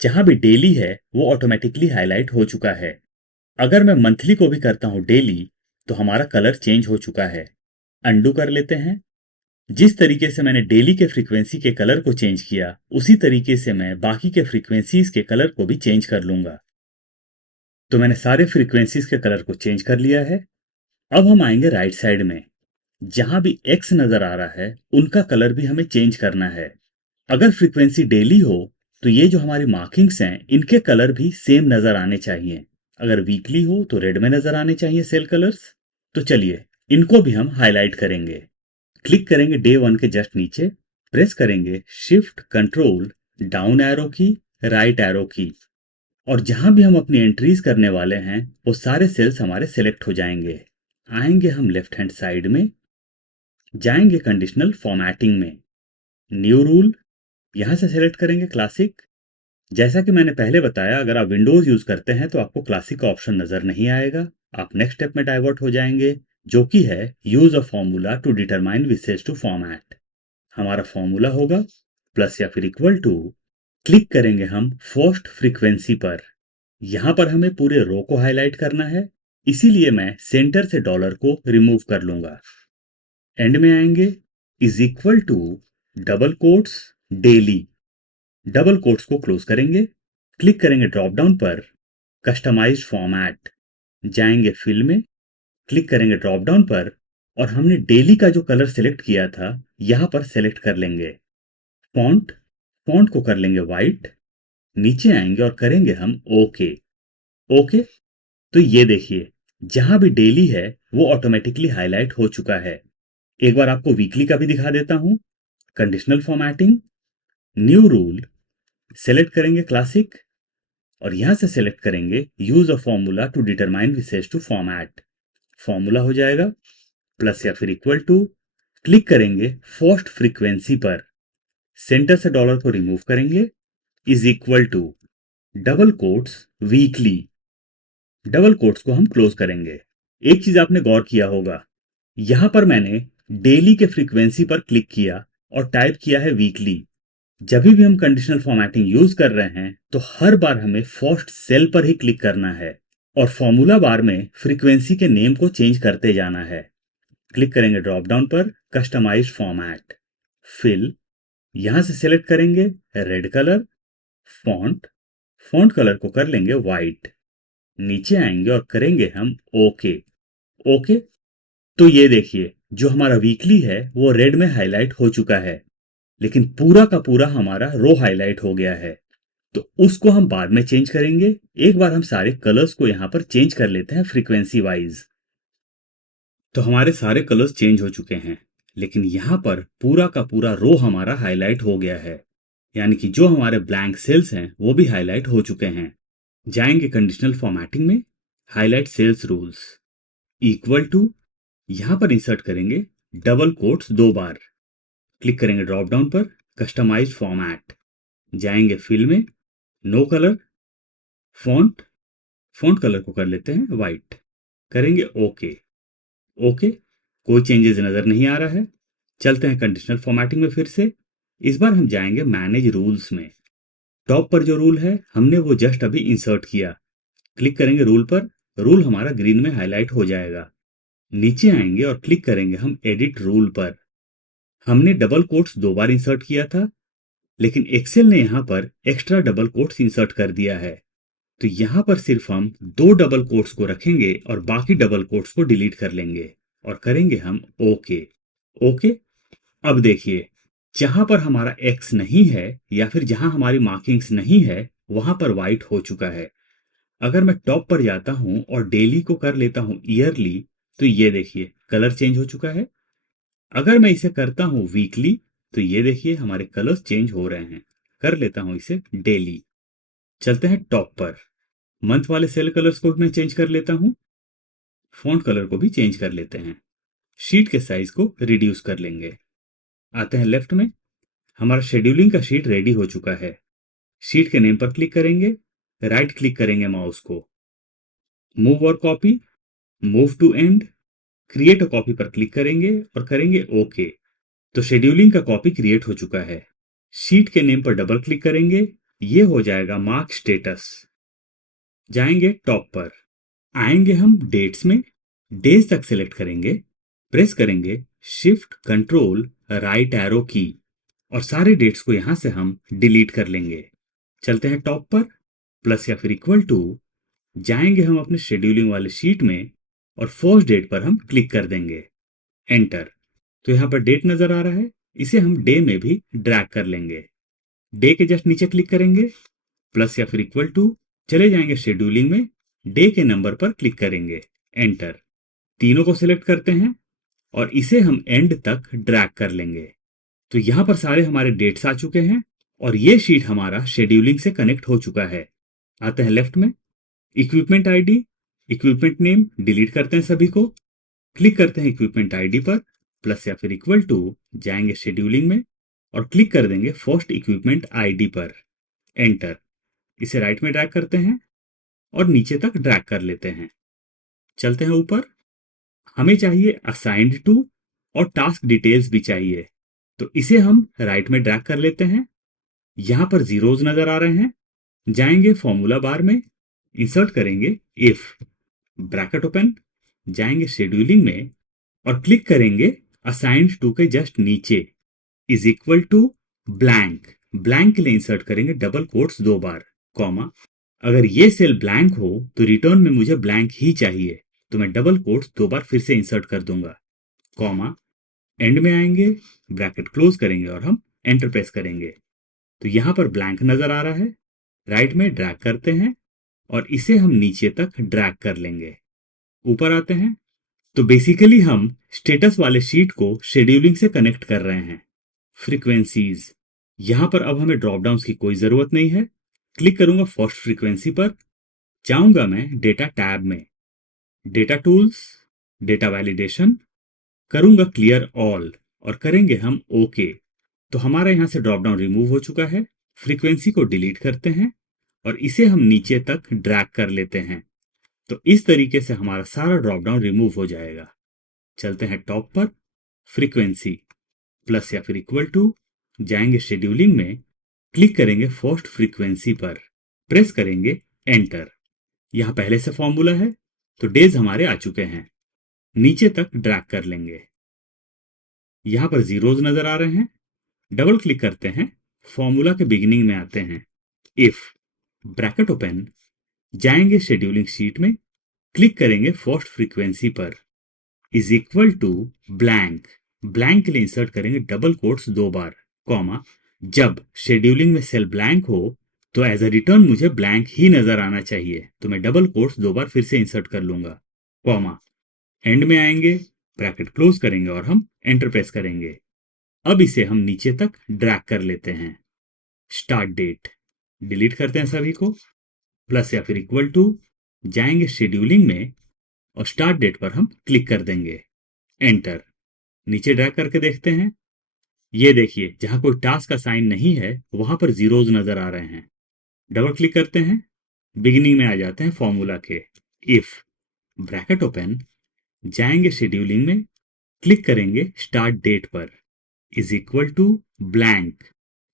जहां भी डेली है वो ऑटोमेटिकली हाईलाइट हो चुका है। अगर मैं मंथली को भी करता हूं डेली तो हमारा कलर चेंज हो चुका है। अंडू कर लेते हैं। जिस तरीके से मैंने डेली के फ्रीक्वेंसी के कलर को चेंज किया उसी तरीके से मैं बाकी के फ्रीक्वेंसीज के कलर को भी चेंज कर लूंगा। तो मैंने सारे फ्रीक्वेंसीज के कलर को चेंज कर लिया है। अब हम आएंगे राइट साइड में, जहां भी एक्स नजर आ रहा है उनका कलर भी हमें चेंज करना है। अगर फ्रीक्वेंसी डेली हो तो ये जो हमारी मार्किंग्स हैं इनके कलर भी सेम नजर आने चाहिए। अगर वीकली हो तो रेड में नजर आने चाहिए सेल कलर्स। तो चलिए इनको भी हम हाईलाइट करेंगे। क्लिक करेंगे डे 1 के जस्ट नीचे, प्रेस करेंगे shift control down arrow key, right arrow key, और जहां भी हम अपनी एंट्रीज करने वाले हैं वो सारे सेल्स हमारे सेलेक्ट हो जाएंगे। आएंगे हम लेफ्ट हैंड साइड में, जाएंगे कंडीशनल फॉर्मेटिंग में, न्यू रूल, यहां से सेलेक्ट करेंगे क्लासिक। जैसा कि मैंने पहले बताया अगर आप विंडोज यूज करते हैं तो आपको क्लासिक का ऑप्शन नजर नहीं आएगा। आप नेक्स्ट स्टेप में डाइवर्ट हो जाएंगे जो कि है use a formula to determine विसेज टू फॉर्मेट। हमारा फॉर्मूला होगा प्लस या फिर इक्वल टू, क्लिक करेंगे हम फर्स्ट फ्रीक्वेंसी पर। यहां पर हमें पूरे रो को हाईलाइट करना है, इसीलिए मैं सेंटर से डॉलर को रिमूव कर लूंगा। एंड में आएंगे is equal to double quotes daily, double quotes को क्लोज करेंगे, क्लिक करेंगे ड्रॉप डाउन पर, कस्टमाइज्ड फॉर्मेट, जाएंगे फिल में, क्लिक करेंगे ड्रॉप डाउन पर और हमने डेली का जो कलर सेलेक्ट किया था यहां पर सेलेक्ट कर लेंगे। फॉन्ट, फॉन्ट को कर लेंगे वाइट, नीचे आएंगे और करेंगे हम ओके। ओके, तो ये देखिए जहां भी डेली है वो ऑटोमेटिकली हाईलाइट हो चुका है। एक बार आपको वीकली का भी दिखा देता हूं। Conditional formatting, new rule, select करेंगे क्लासिक और यहां से सेलेक्ट करेंगे use a formula to determine विसेज टू फॉर्मेट। फॉर्मूला हो जाएगा प्लस या फिर इक्वल टू, क्लिक करेंगे फर्स्ट फ्रीक्वेंसी पर, सेंटर से डॉलर को रिमूव करेंगे, is equal to double quotes weekly, double quotes को हम क्लोज करेंगे। एक चीज आपने गौर किया होगा, यहां पर मैंने डेली के फ्रीक्वेंसी पर क्लिक किया और टाइप किया है वीकली। जब भी हम कंडीशनल फॉर्मेटिंग यूज कर रहे हैं तो हर बार हमें फर्स्ट सेल पर ही क्लिक करना है और फॉर्मूला बार में फ्रीक्वेंसी के नेम को चेंज करते जाना है। क्लिक करेंगे ड्रॉप डाउन पर, कस्टमाइज फॉर्मेट, फिल, यहां से सिलेक्ट करेंगे red colour, font, font colour को कर लेंगे वाइट। नीचे आएंगे और करेंगे हम ओके। ओके, तो ये देखिए जो हमारा वीकली है वो रेड में हाईलाइट हो चुका है, लेकिन पूरा का पूरा हमारा रो हाईलाइट हो गया है। तो उसको हम बाद में चेंज करेंगे। एक बार हम सारे कलर्स को यहां पर चेंज कर लेते हैं फ्रीक्वेंसी वाइज। तो हमारे सारे कलर्स चेंज हो चुके हैं, लेकिन यहां पर पूरा का पूरा रो हमारा हाईलाइट हो गया है, यानी कि जो हमारे ब्लैंक सेल्स हैं वो भी हाईलाइट हो चुके हैं। जाएंगे कंडीशनल फॉर्मेटिंग में, highlight cells rules, equal to, यहां पर इंसर्ट करेंगे डबल कोट्स 2 बार। क्लिक करेंगे ड्रॉप डाउन पर, कस्टमाइज फॉर्मेट, जाएंगे फिल में, no colour, font, font colour को कर लेते हैं वाइट, करेंगे ओके। ओके, कोई चेंजेस नजर नहीं आ रहा है। चलते हैं कंडीशनल फॉर्मेटिंग में फिर से। इस बार हम जाएंगे मैनेज रूल्स में। टॉप पर जो रूल है हमने वो जस्ट अभी इंसर्ट किया। क्लिक करेंगे रूल पर, रूल हमारा ग्रीन में हाईलाइट हो जाएगा। नीचे आएंगे और क्लिक करेंगे हम एडिट रूल पर। हमने डबल कोट्स 2 बार इंसर्ट किया था, लेकिन एक्सेल ने यहां पर एक्स्ट्रा डबल कोट्स इंसर्ट कर दिया है। तो यहां पर सिर्फ हम 2 डबल कोट्स को रखेंगे और बाकी डबल कोट्स को डिलीट कर लेंगे और करेंगे हम ओके। ओके, अब देखिए जहां पर हमारा एक्स नहीं है या फिर जहां हमारी मार्किंग्स नहीं है वहां पर व्हाइट हो चुका है। अगर मैं टॉप पर जाता हूं और डेली को कर लेता हूं ईयरली, तो ये देखिए कलर चेंज हो चुका है। अगर मैं इसे करता हूं वीकली, तो ये देखिए हमारे कलर्स चेंज हो रहे हैं। कर लेता हूं इसे डेली। चलते हैं टॉप पर, मंथ वाले सेल कलर्स को मैं चेंज कर लेता हूं, फॉन्ट कलर को भी चेंज कर लेते हैं। शीट के साइज को रिड्यूस कर लेंगे। आते हैं लेफ्ट में, हमारा शेड्यूलिंग का शीट रेडी हो चुका है। शीट के नेम पर क्लिक करेंगे, राइट क्लिक करेंगे माउस को, मूव और copy, move to end, create a copy पर क्लिक करेंगे और करेंगे ओके। तो शेड्यूलिंग का कॉपी क्रिएट हो चुका है। शीट के नेम पर डबल क्लिक करेंगे, ये हो जाएगा मार्क स्टेटस। जाएंगे टॉप पर, आएंगे हम डेट्स में, डेज तक सिलेक्ट करेंगे, प्रेस करेंगे shift control right arrow key और सारे डेट्स को यहां से हम डिलीट कर लेंगे। चलते हैं टॉप पर, प्लस या फिर इक्वल टू, जाएंगे हम अपने शेड्यूलिंग वाले शीट में और फर्स्ट डेट पर हम क्लिक कर देंगे, एंटर। तो यहां पर डेट नजर आ रहा है, इसे हम डे में भी ड्रैग कर लेंगे। डे के जस्ट नीचे क्लिक करेंगे, प्लस या फिर इक्वल टू, चले जाएंगे शेड्यूलिंग में, डे के नंबर पर क्लिक करेंगे, एंटर। तीनों को सिलेक्ट करते हैं और इसे हम एंड तक ड्रैग कर लेंगे। तो यहां पर सारे हमारे डेट्स आ चुके हैं और ये शीट हमारा शेड्यूलिंग से कनेक्ट हो चुका है। आते हैं लेफ्ट में, equipment ID, equipment name delete करते हैं सभी को, क्लिक करते हैं इक्विपमेंट आईडी पर, प्लस या फिर इक्वल टू, जाएंगे शेड्यूलिंग में और क्लिक कर देंगे फर्स्ट इक्विपमेंट आईडी पर, एंटर। इसे राइट में ड्रैग करते हैं और नीचे तक ड्रैग कर लेते हैं। चलते हैं ऊपर, हमें चाहिए असाइंड टू और टास्क डिटेल्स भी चाहिए, तो इसे हम राइट में ड्रैग कर लेते हैं। यहां पर जीरोज नजर आ रहे हैं, जाएंगे फॉर्मूला बार में, इंसर्ट करेंगे इफ, ब्रैकेट ओपन, जाएंगे शेड्यूलिंग में और क्लिक करेंगे असाइंड टू के जस्ट नीचे, is equal to blank. Blank के लिए इंसर्ट करेंगे डबल कोट्स 2 बार, कॉमा। अगर ये सेल ब्लैंक हो तो रिटर्न में मुझे ब्लैंक ही चाहिए, तो मैं डबल कोट्स 2 बार फिर से इंसर्ट कर दूंगा, कॉमा। एंड में आएंगे, ब्रैकेट क्लोज करेंगे और हम एंटर प्रेस करेंगे। तो यहां पर ब्लैंक नजर आ रहा है, राइट में ड्रैग करते हैं और इसे हम नीचे तक ड्रैग कर लेंगे। ऊपर आते हैं, तो बेसिकली हम स्टेटस वाले शीट को शेड्यूलिंग से कनेक्ट कर रहे हैं। फ्रीक्वेंसीज, यहां पर अब हमें ड्रॉप डाउन की कोई जरूरत नहीं है। क्लिक करूंगा फर्स्ट फ्रीक्वेंसी पर, जाऊंगा मैं डेटा टैब में, डेटा टूल्स, डेटा वैलिडेशन, करूंगा क्लियर ऑल और करेंगे हम ओके। तो हमारा यहां से ड्रॉप डाउन रिमूव हो चुका है। फ्रीक्वेंसी को डिलीट करते हैं और इसे हम नीचे तक ड्रैग कर लेते हैं। तो इस तरीके से हमारा सारा ड्रॉप डाउन रिमूव हो जाएगा। चलते हैं टॉप पर, फ्रीक्वेंसी, प्लस या फिर इक्वल टू, जाएंगे शेड्यूलिंग में, क्लिक करेंगे फर्स्ट फ्रीक्वेंसी पर, प्रेस करेंगे एंटर। यहां पहले से फॉर्मूला है तो डेज हमारे आ चुके हैं, नीचे तक ड्रैग कर लेंगे। यहां पर जीरोज नजर आ रहे हैं, डबल क्लिक करते हैं, फॉर्मूला के बिगिनिंग में आते हैं, इफ ब्रैकेट ओपन, जाएंगे शेड्यूलिंग शीट में, क्लिक करेंगे फर्स्ट फ्रीक्वेंसी पर, is equal to blank, blank के लिए इंसर्ट करेंगे डबल कोट्स 2 बार, कॉमा, जब शेड्यूलिंग में सेल ब्लैंक हो तो एज अ रिटर्न मुझे ब्लैंक ही नजर आना चाहिए, तो मैं डबल कोट्स 2 बार फिर से इंसर्ट कर लूंगा, कॉमा, एंड में आएंगे, ब्रैकेट क्लोज करेंगे और हम एंटर प्रेस करेंगे। अब इसे हम नीचे तक ड्रैग कर लेते हैं। स्टार्ट डेट डिलीट करते हैं सभी को, प्लस या फिर इक्वल टू, जाएंगे शेड्यूलिंग में और स्टार्ट डेट पर हम क्लिक कर देंगे, एंटर। नीचे ड्रैग करके देखते हैं, ये देखिए जहां कोई टास्क का साइन नहीं है वहां पर जीरोज नजर आ रहे हैं। डबल क्लिक करते हैं, बिगिनिंग में आ जाते हैं फॉर्मूला के, इफ ब्रैकेट ओपन, जाएंगे शेड्यूलिंग में, क्लिक करेंगे स्टार्ट डेट पर, is equal to blank,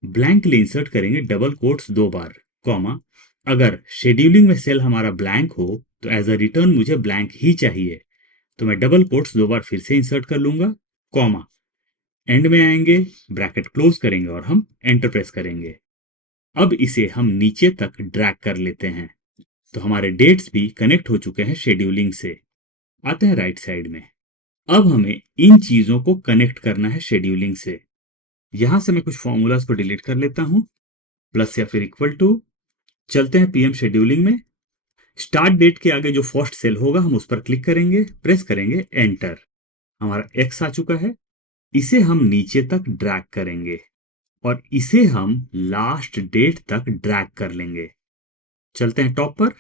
blank के लिए इंसर्ट करेंगे डबल कोट्स 2 बार, कॉमा, अगर शेड्यूलिंग में सेल हमारा ब्लैंक हो तो एज अ रिटर्न मुझे ब्लैंक ही चाहिए, तो मैं डबल कोट्स 2 बार फिर से इंसर्ट कर लूंगा, कॉमा, एंड में आएंगे, ब्रैकेट क्लोज करेंगे और हम एंटर प्रेस करेंगे। अब इसे हम नीचे तक ड्रैग कर लेते हैं, तो हमारे डेट्स भी कनेक्ट हो चुके हैं शेड्यूलिंग से। आते हैं राइट साइड में, अब हमें इन चीजों को कनेक्ट करना है शेड्यूलिंग से। यहां से मैं कुछ फॉर्मूलाज को डिलीट कर लेता हूं, प्लस या फिर इक्वल टू, चलते हैं पीएम शेड्यूलिंग में, स्टार्ट डेट के आगे जो फर्स्ट सेल होगा हम उस पर क्लिक करेंगे, प्रेस करेंगे एंटर, हमारा एक्स आ चुका है। इसे हम नीचे तक ड्रैग करेंगे और इसे हम लास्ट डेट तक ड्रैग कर लेंगे। चलते हैं टॉप पर,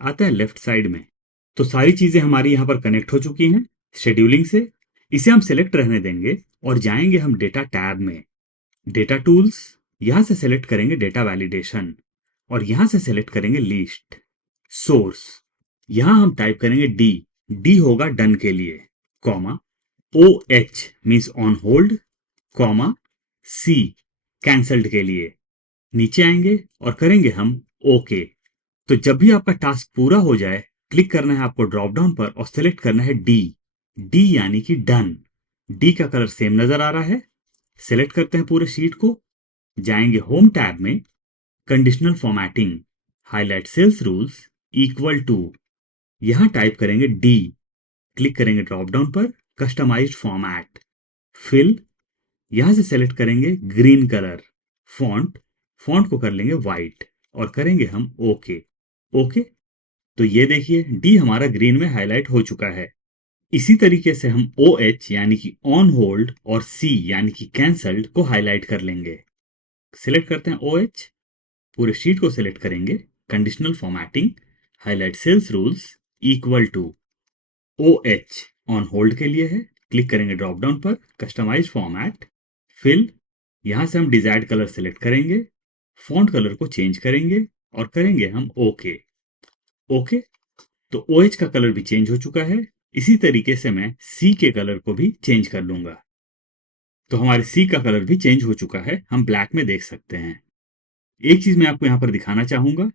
आते हैं लेफ्ट साइड में, तो सारी चीजें हमारी यहां पर कनेक्ट हो चुकी हैं शेड्यूलिंग से। इसे हम सेलेक्ट रहने देंगे और जाएंगे हम डेटा टैब में, डेटा टूल्स, यहां से सेलेक्ट करेंगे डेटा वैलिडेशन और यहां से सेलेक्ट करेंगे लिस्ट, सोर्स, यहां हम टाइप करेंगे डी, डी होगा डन के लिए, comma, O H means on hold, comma, C cancelled के लिए। नीचे आएंगे और करेंगे हम ओके। तो जब भी आपका टास्क पूरा हो जाए, क्लिक करना है आपको ड्रॉप डाउन पर और सेलेक्ट करना है डी, डी यानी कि डन। डी का कलर सेम नजर आ रहा है। सेलेक्ट करते हैं पूरे शीट को, जाएंगे होम टैब में, conditional formatting, highlight cells rules, equal to, यहां टाइप करेंगे डी, क्लिक करेंगे ड्रॉप डाउन पर, कस्टमाइज्ड फॉर्मेट, फिल, यहां से सेलेक्ट करेंगे ग्रीन कलर, फॉन्ट, फॉन्ट को कर लेंगे व्हाइट और करेंगे हम ओके। ओके, तो ये देखिए डी हमारा ग्रीन में हाईलाइट हो चुका है। इसी तरीके से हम ओ एच यानी कि ऑन होल्ड और सी यानी कि कैंसल्ड को हाईलाइट कर लेंगे। सिलेक्ट करते हैं ओ एच, पूरे शीट को सिलेक्ट करेंगे, conditional formatting, highlight cells rules, equal to, O H on hold के लिए है, क्लिक करेंगे ड्रॉप डाउन पर, कस्टमाइज फॉर्मेट, फिल, यहां से हम डिजायर्ड कलर सेलेक्ट करेंगे, फॉन्ट कलर को चेंज करेंगे और करेंगे हम ओके। ओके, तो ओ एच का कलर भी चेंज हो चुका है। इसी तरीके से मैं सी के कलर को भी चेंज कर लूंगा, तो हमारे सी का कलर भी चेंज हो चुका है, हम ब्लैक में देख सकते हैं। एक चीज मैं आपको यहां पर दिखाना चाहूंगा,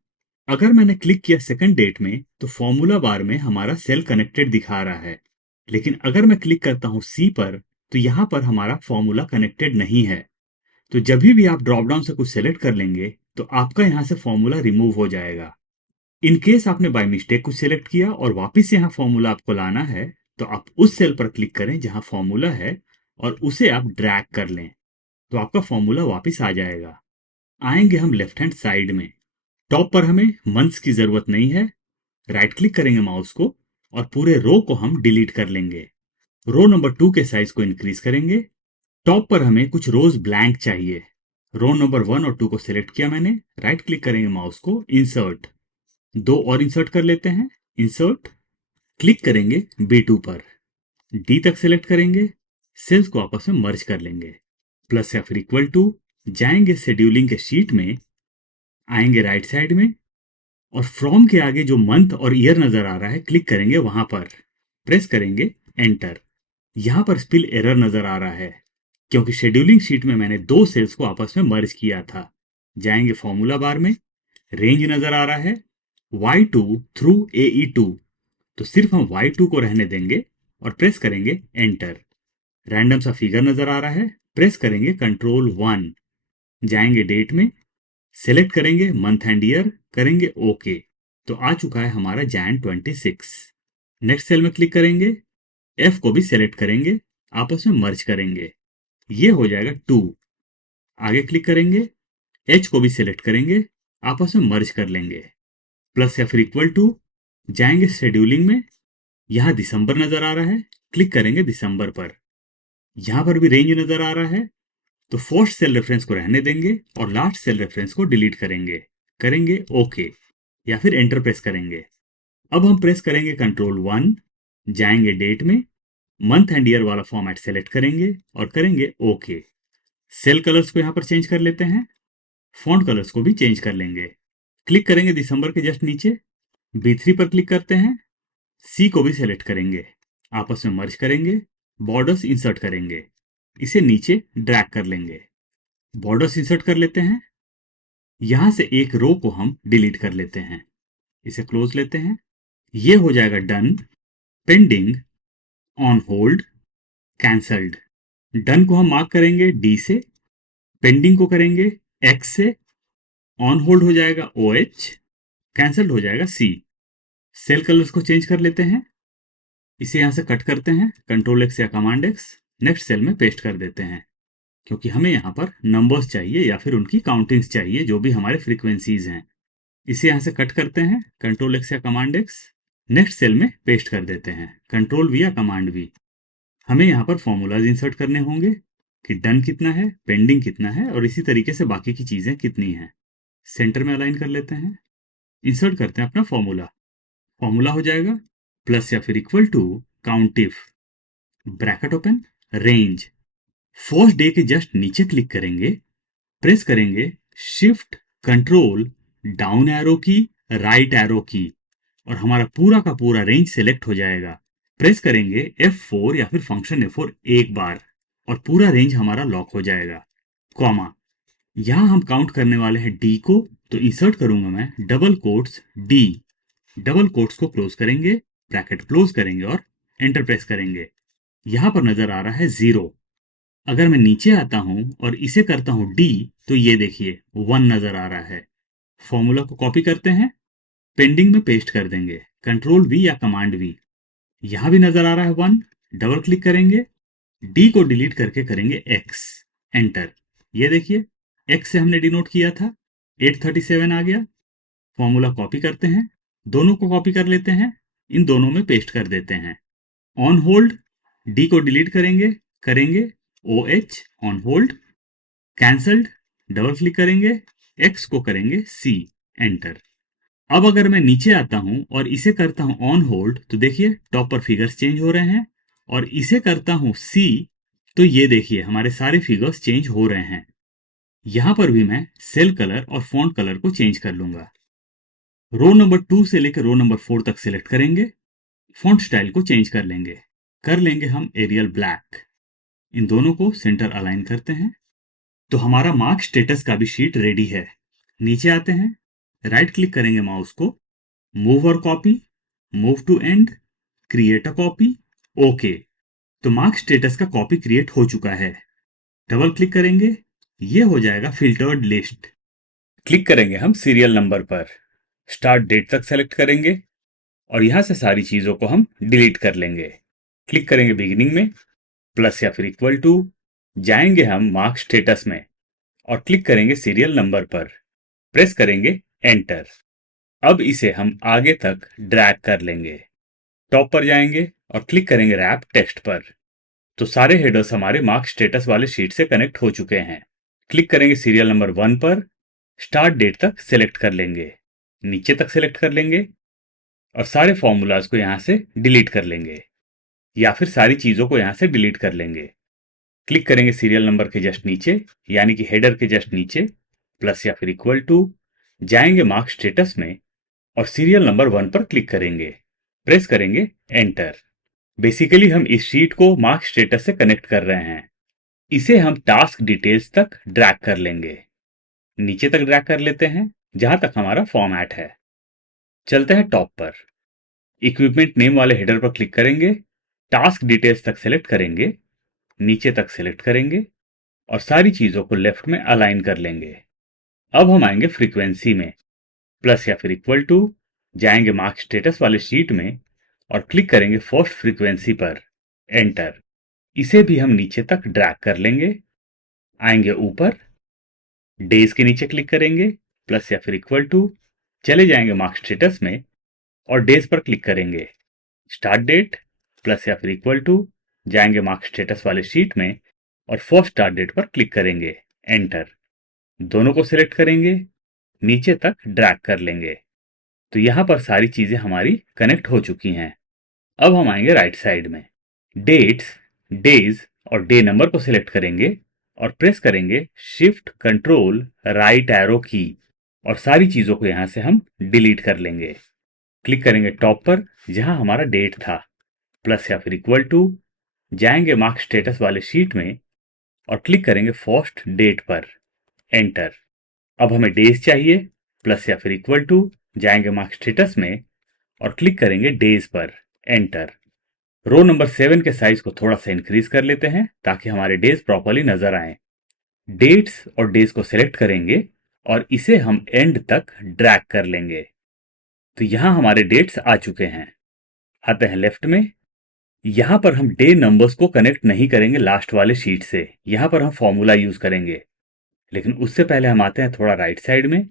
अगर मैंने क्लिक किया सेकंड डेट में तो फॉर्मूला बार में हमारा सेल कनेक्टेड दिखा रहा है, लेकिन अगर मैं क्लिक करता हूं सी पर तो यहां पर हमारा फॉर्मूला कनेक्टेड नहीं है। तो जब भी आप ड्रॉप डाउन से कुछ सेलेक्ट कर लेंगे तो आपका यहां से फॉर्मूला रिमूव हो जाएगा। इन केस आपने बाय मिस्टेक कुछ सेलेक्ट किया और वापस यहां फॉर्मूला आपको लाना है, तो आप उस सेल पर क्लिक करें जहां फॉर्मूला है और उसे आप ड्रैग कर लें, तो आपका फॉर्मूला वापस आ जाएगा। आएंगे हम लेफ्ट हैंड साइड में, टॉप पर हमें मंथ्स की जरूरत नहीं है, राइट क्लिक करेंगे माउस को और पूरे रो को हम डिलीट कर लेंगे। रो नंबर 2 के साइज को इंक्रीज करेंगे। टॉप पर हमें कुछ रोज ब्लैंक चाहिए, रो नंबर 1 और 2 को सिलेक्ट किया मैंने, राइट क्लिक करेंगे माउस को, इंसर्ट, 2 और इंसर्ट कर लेते हैं, इंसर्ट, क्लिक करेंगे B2 पर, डी तक सिलेक्ट करेंगे, सेल्स को आपस में मर्ज कर लेंगे, प्लस या फिर इक्वल टू, जाएंगे शेड्यूलिंग के शीट में, आएंगे राइट साइड में और फ्रॉम के आगे जो मंथ और ईयर नजर आ रहा है क्लिक करेंगे वहां पर, प्रेस करेंगे एंटर। यहां पर स्पिल एरर नजर आ रहा है क्योंकि शेड्यूलिंग शीट में मैंने 2 सेल्स को आपस में मर्ज किया था। जाएंगे फॉर्मूला बार में, रेंज नजर आ रहा है Y2 थ्रू AE2, तो सिर्फ हम Y2 को रहने देंगे और प्रेस करेंगे एंटर। रैंडम सा फिगर नजर आ रहा है, प्रेस करेंगे Ctrl+1, जाएंगे डेट में, सेलेक्ट करेंगे मंथ एंड ईयर, करेंगे ओके। तो आ चुका है हमारा Jan 26। नेक्स्ट सेल में क्लिक करेंगे, F को भी सेलेक्ट करेंगे, आपस में मर्ज करेंगे, ये हो जाएगा 2। आगे क्लिक करेंगे, H को भी सेलेक्ट करेंगे, आपस में मर्ज कर लेंगे, प्लस या फिर इक्वल टू, जाएंगे शेड्यूलिंग में, यहां दिसंबर नजर आ रहा है, क्लिक करेंगे दिसंबर पर। यहां पर भी रेंज नजर आ रहा है, तो फर्स्ट सेल रेफरेंस को रहने देंगे और लास्ट सेल रेफरेंस को डिलीट करेंगे, करेंगे ओके या फिर एंटर प्रेस करेंगे। अब हम प्रेस करेंगे Ctrl+1, जाएंगे डेट में, मंथ एंड ईयर वाला फॉर्मेट सेलेक्ट करेंगे और करेंगे ओके। सेल कलर्स को यहां पर चेंज कर लेते हैं, फॉन्ट कलर्स को भी चेंज कर लेंगे। क्लिक करेंगे दिसंबर के जस्ट नीचे, B3 पर क्लिक करते हैं, सी को भी सेलेक्ट करेंगे, आपस में मर्ज करेंगे, बॉर्डर्स इंसर्ट करेंगे, इसे नीचे ड्रैग कर लेंगे, बॉर्डर्स इंसर्ट कर लेते हैं। यहां से एक रो को हम डिलीट कर लेते हैं, इसे क्लोज लेते हैं, ये हो जाएगा done, pending, on hold, cancelled. Done को हम मार्क करेंगे डी से, पेंडिंग को करेंगे एक्स से, ऑन होल्ड हो जाएगा OH, कैंसल्ड हो जाएगा C। सेल कलर्स को चेंज कर लेते हैं, इसे यहां से कट करते हैं Ctrl+X या Command+X, नेक्स्ट सेल में पेस्ट कर देते हैं, क्योंकि हमें यहां पर नंबर्स चाहिए या फिर उनकी काउंटिंग्स चाहिए जो भी हमारे फ्रीक्वेंसीज हैं। इसे यहां से कट करते हैं Ctrl+X या Command+X, नेक्स्ट सेल में पेस्ट कर देते हैं Ctrl+V या Command+V। हमें यहां पर फॉर्मूलाज इंसर्ट करने होंगे कि डन कितना है, पेंडिंग कितना है और इसी तरीके से बाकी की चीजें कितनी हैं। सेंटर में अलाइन कर लेते हैं, इंसर्ट करते हैं अपना फॉर्मूला। फॉर्मूला हो जाएगा प्लस या फिर equal to countif, bracket open, range. First day के जस्ट नीचे क्लिक करेंगे, प्रेस करेंगे shift control down arrow key, right arrow key, और हमारा पूरा का पूरा रेंज सेलेक्ट हो जाएगा। प्रेस करेंगे F4 या फिर फंक्शन F4 एक बार और पूरा रेंज हमारा लॉक हो जाएगा। कॉमा, यहां हम काउंट करने वाले हैं डी को, तो इंसर्ट करूंगा मैं double quotes D, double quotes को क्लोज करेंगे, ब्रैकेट क्लोज करेंगे और एंटर प्रेस करेंगे। यहां पर नजर आ रहा है 0। अगर मैं नीचे आता हूं और इसे करता हूं डी, तो ये देखिए 1 नजर आ रहा है। फॉर्मूला को कॉपी करते हैं, पेंडिंग में पेस्ट कर देंगे Ctrl+V या Command+V। यहां भी नजर आ रहा है 1, डबल क्लिक करेंगे, डी को डिलीट करके करेंगे X, एंटर। ये देखिए X से हमने डिनोट किया था, 837 आ गया। फॉर्मूला कॉपी करते हैं, दोनों को कॉपी कर लेते हैं, इन दोनों में पेस्ट कर देते हैं। ऑन होल्ड, डी को डिलीट करेंगे, करेंगे OH, on hold, cancelled, double click करेंगे, X को करेंगे C, एंटर। अब अगर मैं नीचे आता हूं और इसे करता हूं ऑन होल्ड, तो देखिए टॉप पर फिगर्स चेंज हो रहे हैं, और इसे करता हूं C, तो ये देखिए हमारे सारे फिगर्स चेंज हो रहे हैं। यहां पर भी मैं सेल कलर और फॉन्ट कलर को चेंज कर लूंगा। रो नंबर 2 से लेकर रो नंबर 4 तक सिलेक्ट करेंगे, फॉन्ट स्टाइल को चेंज कर लेंगे हम एरियल ब्लैक। इन दोनों को सेंटर अलाइन करते हैं। तो हमारा मार्क स्टेटस का भी शीट रेडी है। नीचे आते हैं, राइट क्लिक करेंगे माउस को, मूव और copy, move to end, create a copy, okay. तो मार्क स्टेटस का कॉपी क्रिएट हो चुका है। डबल क्लिक करेंगे, ये हो जाएगा फिल्टर्ड लिस्ट। क्लिक करेंगे हम सीरियल नंबर पर, स्टार्ट डेट तक सेलेक्ट करेंगे और यहां से सारी चीजों को हम डिलीट कर लेंगे। क्लिक करेंगे बिगिनिंग में, प्लस या फिर इक्वल टू, जाएंगे हम मार्क स्टेटस में और क्लिक करेंगे सीरियल नंबर पर, प्रेस करेंगे एंटर। अब इसे हम आगे तक ड्रैग कर लेंगे, टॉप पर जाएंगे और क्लिक करेंगे रैप टेक्स्ट पर। तो सारे हेडर्स हमारे मार्क स्टेटस वाले शीट से कनेक्ट हो चुके हैं। क्लिक करेंगे सीरियल नंबर 1 पर, स्टार्ट डेट तक सेलेक्ट कर लेंगे, नीचे तक सेलेक्ट कर लेंगे और सारे फॉर्मूलाज को यहां से डिलीट कर लेंगे या फिर सारी चीजों को यहां से डिलीट कर लेंगे। क्लिक करेंगे सीरियल नंबर के जस्ट नीचे, यानी कि हेडर के जस्ट नीचे, प्लस या फिर इक्वल टू, जाएंगे मार्क स्टेटस में और सीरियल नंबर 1 पर क्लिक करेंगे, प्रेस करेंगे एंटर। बेसिकली हम इस शीट को मार्क स्टेटस से कनेक्ट कर रहे हैं। इसे हम टास्क डिटेल्स तक ड्रैग कर लेंगे, नीचे तक ड्रैग कर लेते हैं जहां तक हमारा फॉर्मेट है। चलते हैं टॉप पर, इक्विपमेंट नेम वाले हेडर पर क्लिक करेंगे, टास्क डिटेल्स तक सेलेक्ट करेंगे, नीचे तक सेलेक्ट करेंगे, और सारी चीजों को लेफ्ट में अलाइन कर लेंगे। अब हम आएंगे फ्रीक्वेंसी में, प्लस या फिर इक्वल टू, जाएंगे मार्क स्टेटस वाले शीट में और क्लिक करेंगे फर्स्ट फ्रीक्वेंसी पर, एंटर। इसे भी हम नीचे तक ड्रैग कर लेंगे। आएंगे ऊपर, डेज के नीचे क्लिक करेंगे, प्लस या फिर इक्वल टू, चले जाएंगे मार्क स्टेटस में और डेज पर क्लिक करेंगे। स्टार्ट डेट, प्लस या फिर इक्वल टू, जाएंगे मार्क स्टेटस वाले शीट में और फर्स्ट स्टार्ट डेट पर क्लिक करेंगे, एंटर। दोनों को सिलेक्ट करेंगे, नीचे तक ड्रैग कर लेंगे। तो यहां पर सारी चीजें हमारी कनेक्ट हो चुकी हैं। अब हम आएंगे राइट साइड में, डेट्स, डेज और डे नंबर को सिलेक्ट करेंगे और प्रेस करेंगे shift control right arrow key और सारी चीजों को यहां से हम डिलीट कर लेंगे। क्लिक करेंगे टॉप पर जहां हमारा डेट था, प्लस या फिर इक्वल टू, जाएंगे मार्क स्टेटस वाले शीट में और क्लिक करेंगे फर्स्ट डेट पर, एंटर। अब हमें डेज चाहिए, प्लस या फिर इक्वल टू, जाएंगे मार्क स्टेटस में और क्लिक करेंगे डेज पर, एंटर। रो नंबर 7 के साइज को थोड़ा सा इंक्रीज कर लेते हैं ताकि हमारे डेज प्रॉपरली नजर आए। डेट्स और डेज को सिलेक्ट करेंगे और इसे हम एंड तक ड्रैग कर लेंगे। तो यहां हमारे डेट्स आ चुके हैं। आते हैं लेफ्ट में, यहां पर हम डे नंबर्स को कनेक्ट नहीं करेंगे लास्ट वाले शीट से, यहां पर हम फॉर्मूला यूज करेंगे। लेकिन उससे पहले हम आते हैं थोड़ा राइट साइड में,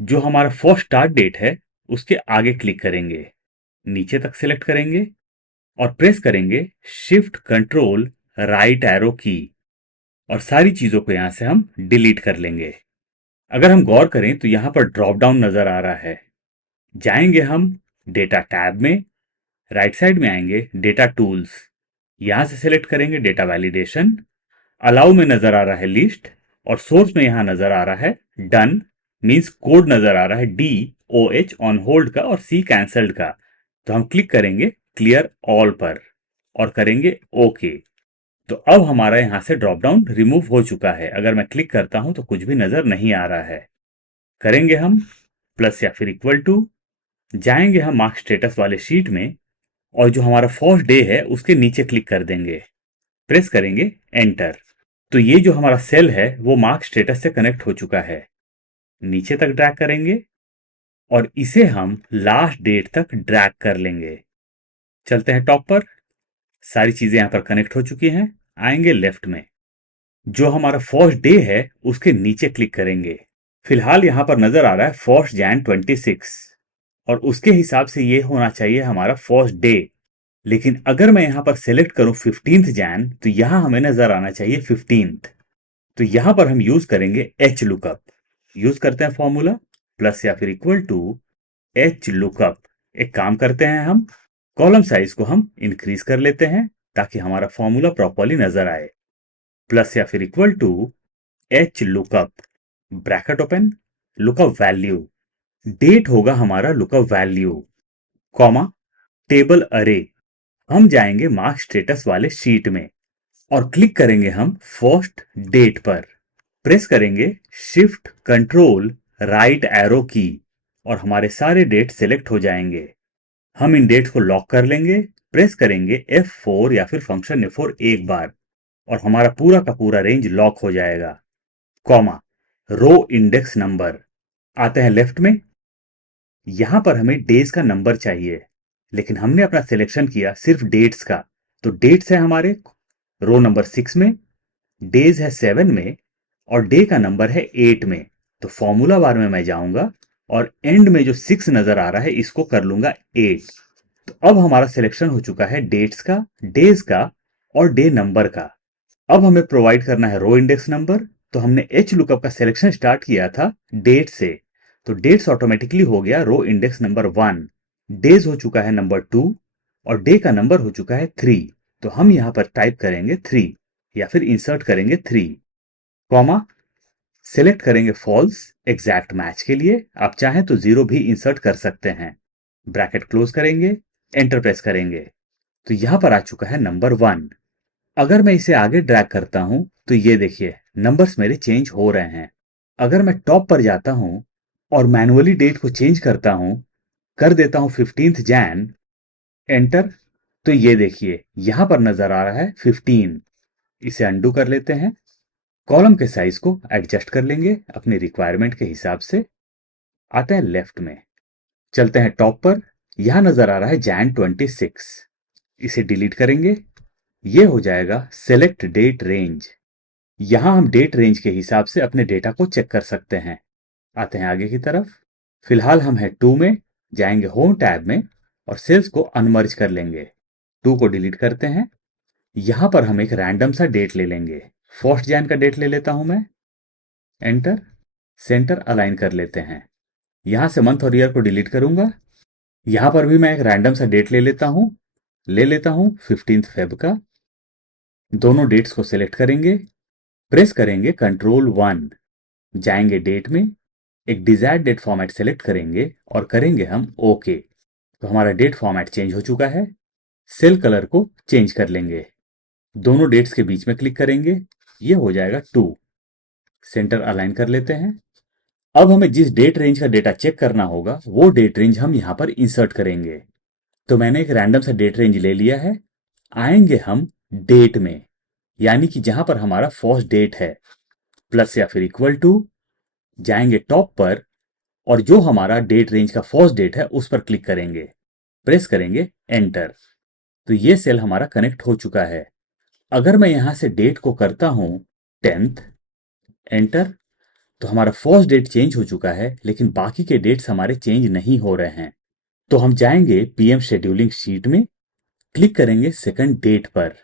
जो हमारा फर्स्ट स्टार्ट डेट है उसके आगे क्लिक करेंगे, नीचे तक सिलेक्ट करेंगे और प्रेस करेंगे shift control right arrow key और सारी चीजों को यहां से हम डिलीट कर लेंगे। अगर हम गौर करें तो यहां पर ड्रॉप डाउन नजर आ रहा है। जाएंगे हम डेटा टैब में, राइट साइड में आएंगे डेटा टूल्स, यहां से सिलेक्ट करेंगे डेटा वैलिडेशन। अलाउ में नजर आ रहा है लिस्ट और सोर्स में यहां नजर आ रहा है डन, मींस कोड नजर आ रहा है D O H on hold का और सी कैंसल्ड का। तो हम क्लिक करेंगे क्लियर ऑल पर और करेंगे ओके। तो अब हमारा यहां से ड्रॉप डाउन रिमूव हो चुका है। अगर मैं क्लिक करता हूं तो कुछ भी नजर नहीं आ रहा है। करेंगे हम प्लस या फिर इक्वल टू, जाएंगे हम मार्क स्टेटस वाले शीट में और जो हमारा फर्स्ट डे है उसके नीचे क्लिक कर देंगे, प्रेस करेंगे एंटर। तो ये जो हमारा सेल है वो मार्क स्टेटस से कनेक्ट हो चुका है। नीचे तक ड्रैग करेंगे और इसे हम लास्ट डेट तक ड्रैग कर लेंगे। चलते हैं टॉप पर, सारी चीजें यहां पर कनेक्ट हो चुकी हैं। आएंगे लेफ्ट में, जो हमारा फर्स्ट डे है उसके नीचे क्लिक करेंगे। फिलहाल यहां पर नजर आ रहा है फर्स्ट जैन 26 और उसके हिसाब से ये होना चाहिए हमारा फर्स्ट डे। लेकिन अगर मैं यहां पर सेलेक्ट करूं 15th जैन तो यहां हमें नजर आना चाहिए 15th। तो यहां पर हम यूज करेंगे एच लुकअप। यूज करते हैं फॉर्मूला प्लस या फिर इक्वल टू एच लुकअप। एक काम करते हैं, हम कॉलम साइज को हम इंक्रीज कर लेते हैं ताकि हमारा फॉर्मूला प्रॉपरली नजर आए। प्लस या फिर equal to H lookup, bracket open, lookup value, date होगा हमारा लुकअप वैल्यू, कॉमा, टेबल अरे। हम जाएंगे मार्क स्टेटस वाले शीट में और क्लिक करेंगे हम फर्स्ट डेट पर, प्रेस करेंगे shift control right arrow key और हमारे सारे डेट सिलेक्ट हो जाएंगे। हम इन डेट्स को लॉक कर लेंगे, प्रेस करेंगे F4 या फिर फंक्शन F4 एक बार और हमारा पूरा का पूरा रेंज लॉक हो जाएगा। Comma, row index number. आते हैं लेफ्ट में, यहां पर हमें डेज का नंबर चाहिए लेकिन हमने अपना सिलेक्शन किया सिर्फ डेट्स का। तो डेट्स है हमारे रो नंबर 6 में, डेज है 7 में और डे का नंबर है 8 में। तो फॉर्मूला बार में मैं जाऊंगा और एंड में जो 6 नजर आ रहा है इसको कर लूंगा 8। तो अब हमारा सिलेक्शन हो चुका है डेट्स का, डेज का और डे नंबर का। अब हमें प्रोवाइड करना है रो इंडेक्स नंबर। तो हमने एच लुकअप का सिलेक्शन स्टार्ट किया था डेट से, तो डेट्स ऑटोमेटिकली हो गया रो इंडेक्स नंबर 1, डेज हो चुका है नंबर 2 और डे का नंबर हो चुका है 3। तो हम यहां पर टाइप करेंगे 3 या फिर इंसर्ट करेंगे 3, कॉमा, सिलेक्ट करेंगे फॉल्स एग्जैक्ट मैच के लिए। आप चाहें तो 0 भी इंसर्ट कर सकते हैं। ब्रैकेट क्लोज करेंगे, एंटर प्रेस करेंगे। तो यहां पर आ चुका है नंबर 1। अगर मैं इसे आगे ड्रैग करता हूं तो ये देखिए नंबर्स मेरे चेंज हो रहे हैं। अगर मैं टॉप पर जाता हूं और मैनुअली डेट को चेंज करता हूं, कर देता हूं 15th जैन, एंटर, तो ये देखिए यहां पर नजर आ रहा है 15। इसे अंडू कर लेते हैं, कॉलम के साइज को एडजस्ट कर लेंगे अपनी रिक्वायरमेंट के हिसाब से। आते हैं लेफ्ट में, चलते हैं टॉप पर। यहां नजर आ रहा है जैन 26, इसे डिलीट करेंगे। ये हो जाएगा सेलेक्ट डेट रेंज। यहां हम डेट रेंज के हिसाब से अपने डेटा को चेक कर सकते हैं। आते हैं आगे की तरफ। फिलहाल हम हैं 2 में, जाएंगे होम टैब में और सेल्स को अनमर्ज कर लेंगे। 2 को डिलीट करते हैं। यहां पर हम एक रैंडम सा डेट ले लेंगे। फर्स्ट जैन का डेट ले लेता हूं मैं। एंटर। सेंटर अलाइन कर लेते हैं। यहां से मंथ और ईयर को डिलीट करूंगा। यहां पर भी मैं एक रैंडम सा डेट ले लेता हूं 15 फेब का। दोनों डेट्स को सिलेक्ट करेंगे, प्रेस करेंगे कंट्रोल 1, जाएंगे डेट में, एक डिजायर्ड डेट फॉर्मेट सेलेक्ट करेंगे और करेंगे हम ओके। तो हमारा डेट फॉर्मेट चेंज हो चुका है। सेल कलर को चेंज कर लेंगे, दोनों डेट्स के बीच में क्लिक करेंगे, ये हो जाएगा 2। सेंटर अलाइन कर लेते हैं। अब हमें जिस डेट रेंज का डेटा चेक करना होगा वो डेट रेंज हम यहां पर इंसर्ट करेंगे। तो मैंने एक रैंडम सा डेट रेंज ले लिया है। आएंगे हम डेट में, यानी कि जहां पर हमारा फर्स्ट डेट है, प्लस या फिर इक्वल टू, जाएंगे टॉप पर और जो हमारा डेट रेंज का फर्स्ट डेट है उस पर क्लिक करेंगे, प्रेस करेंगे एंटर। तो ये सेल हमारा कनेक्ट हो चुका है। अगर मैं यहां से डेट को करता हूं 10th, एंटर, तो हमारा फर्स्ट डेट चेंज हो चुका है, लेकिन बाकी के डेट्स हमारे चेंज नहीं हो रहे हैं। तो हम जाएंगे पीएम शेड्यूलिंग शीट में, क्लिक करेंगे सेकंड डेट पर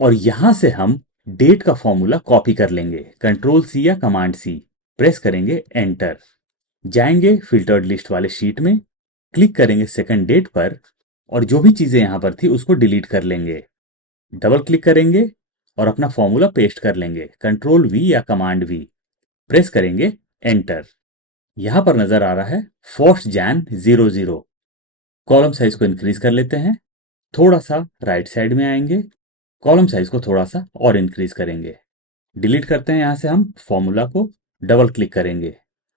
और यहां से हम डेट का फॉर्मूला कॉपी कर लेंगे, कंट्रोल सी या कमांड सी, प्रेस करेंगे एंटर। जाएंगे फिल्टर्ड लिस्ट वाले शीट में, क्लिक करेंगे सेकंड डेट पर और जो भी चीजें यहां पर थी उसको डिलीट कर लेंगे। डबल क्लिक करेंगे और अपना फॉर्मूला पेस्ट कर लेंगे, कंट्रोल वी या कमांड वी, प्रेस करेंगे एंटर। यहां पर नजर आ रहा है फर्स्ट जैन 00। कॉलम साइज को इंक्रीज कर लेते हैं, थोड़ा सा राइट साइड में आएंगे, कॉलम साइज को थोड़ा सा और इंक्रीज करेंगे। डिलीट करते हैं यहां से हम फॉर्मूला को, डबल क्लिक करेंगे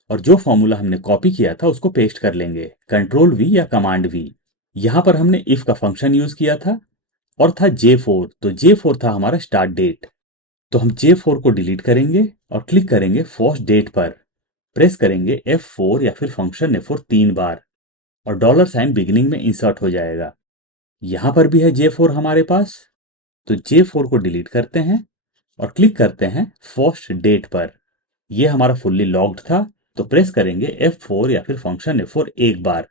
और जो फॉर्मूला हमने कॉपी किया था उसको पेस्ट कर लेंगे, कंट्रोल वी या कमांड वी। यहां पर हमने इफ का फंक्शन यूज किया था और था J4, तो J4 था हमारा स्टार्ट डेट। तो हम J4 को डिलीट करेंगे और क्लिक करेंगे फर्स्ट डेट पर, प्रेस करेंगे F4 या फिर फंक्शन F4 3 बार और डॉलर साइन बिगिनिंग में इंसर्ट हो जाएगा। यहां पर भी है J4 हमारे पास, तो J4 को डिलीट करते हैं और क्लिक करते हैं फर्स्ट डेट पर। यह हमारा फुल्ली लॉक्ड था, तो प्रेस करेंगे F4 या फिर फंक्शन F4 एक बार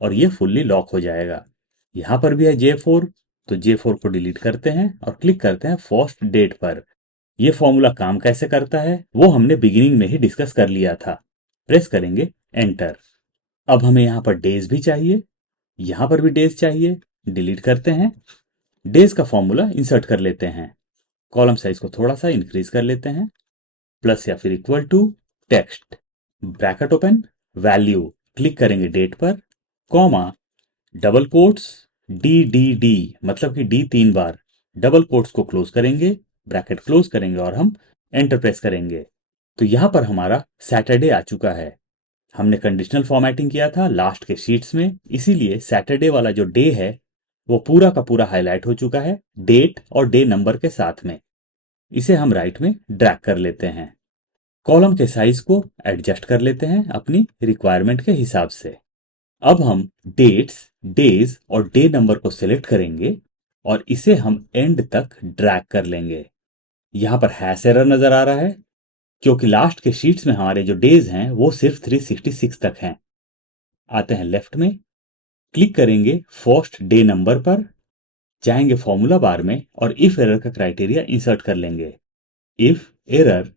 और यह फुल्ली लॉक हो जाएगा। यहां पर भी है J4, तो J4 को डिलीट करते हैं और क्लिक करते हैं फर्स्ट डेट पर। यह फॉर्मूला काम कैसे करता है वो हमने बिगिनिंग में ही डिस्कस कर लिया था। प्रेस करेंगे एंटर। अब हमें यहां पर डेज भी चाहिए, यहां पर भी डेज चाहिए, डिलीट करते हैं। डेज का फॉर्मूला इंसर्ट कर लेते हैं, कॉलम साइज को थोड़ा सा इंक्रीज कर लेते हैं, प्लस या फिर equal to, text, bracket open, value, click करेंगे डेट पर, comma, double quotes, D D D, मतलब कि डी 3 बार, डबल कोट्स को क्लोज करेंगे, ब्रैकेट क्लोज करेंगे और हम एंटर प्रेस करेंगे। तो यहां पर हमारा सैटरडे आ चुका है। हमने कंडीशनल फॉर्मेटिंग किया था लास्ट के शीट्स में, इसीलिए सैटरडे वाला जो डे है वो पूरा का पूरा हाईलाइट हो चुका है डेट और डे नंबर के साथ में। इसे हम राइट में ड्रैग कर लेते हैं। कॉलम के साइज को एडजस्ट कर लेते हैं अपनी रिक्वायरमेंट के हिसाब से। अब हम डेट्स, डेज और डे नंबर को सिलेक्ट करेंगे और इसे हम एंड तक ड्रैग कर लेंगे। यहां पर हैश एरर नजर आ रहा है क्योंकि लास्ट के शीट्स में हमारे जो डेज हैं वो सिर्फ 366 तक हैं। आते हैं लेफ्ट में, क्लिक करेंगे फर्स्ट डे नंबर पर, जाएंगे फॉर्मूला बार में और इफ एरर का क्राइटेरिया इंसर्ट कर लेंगे। If error,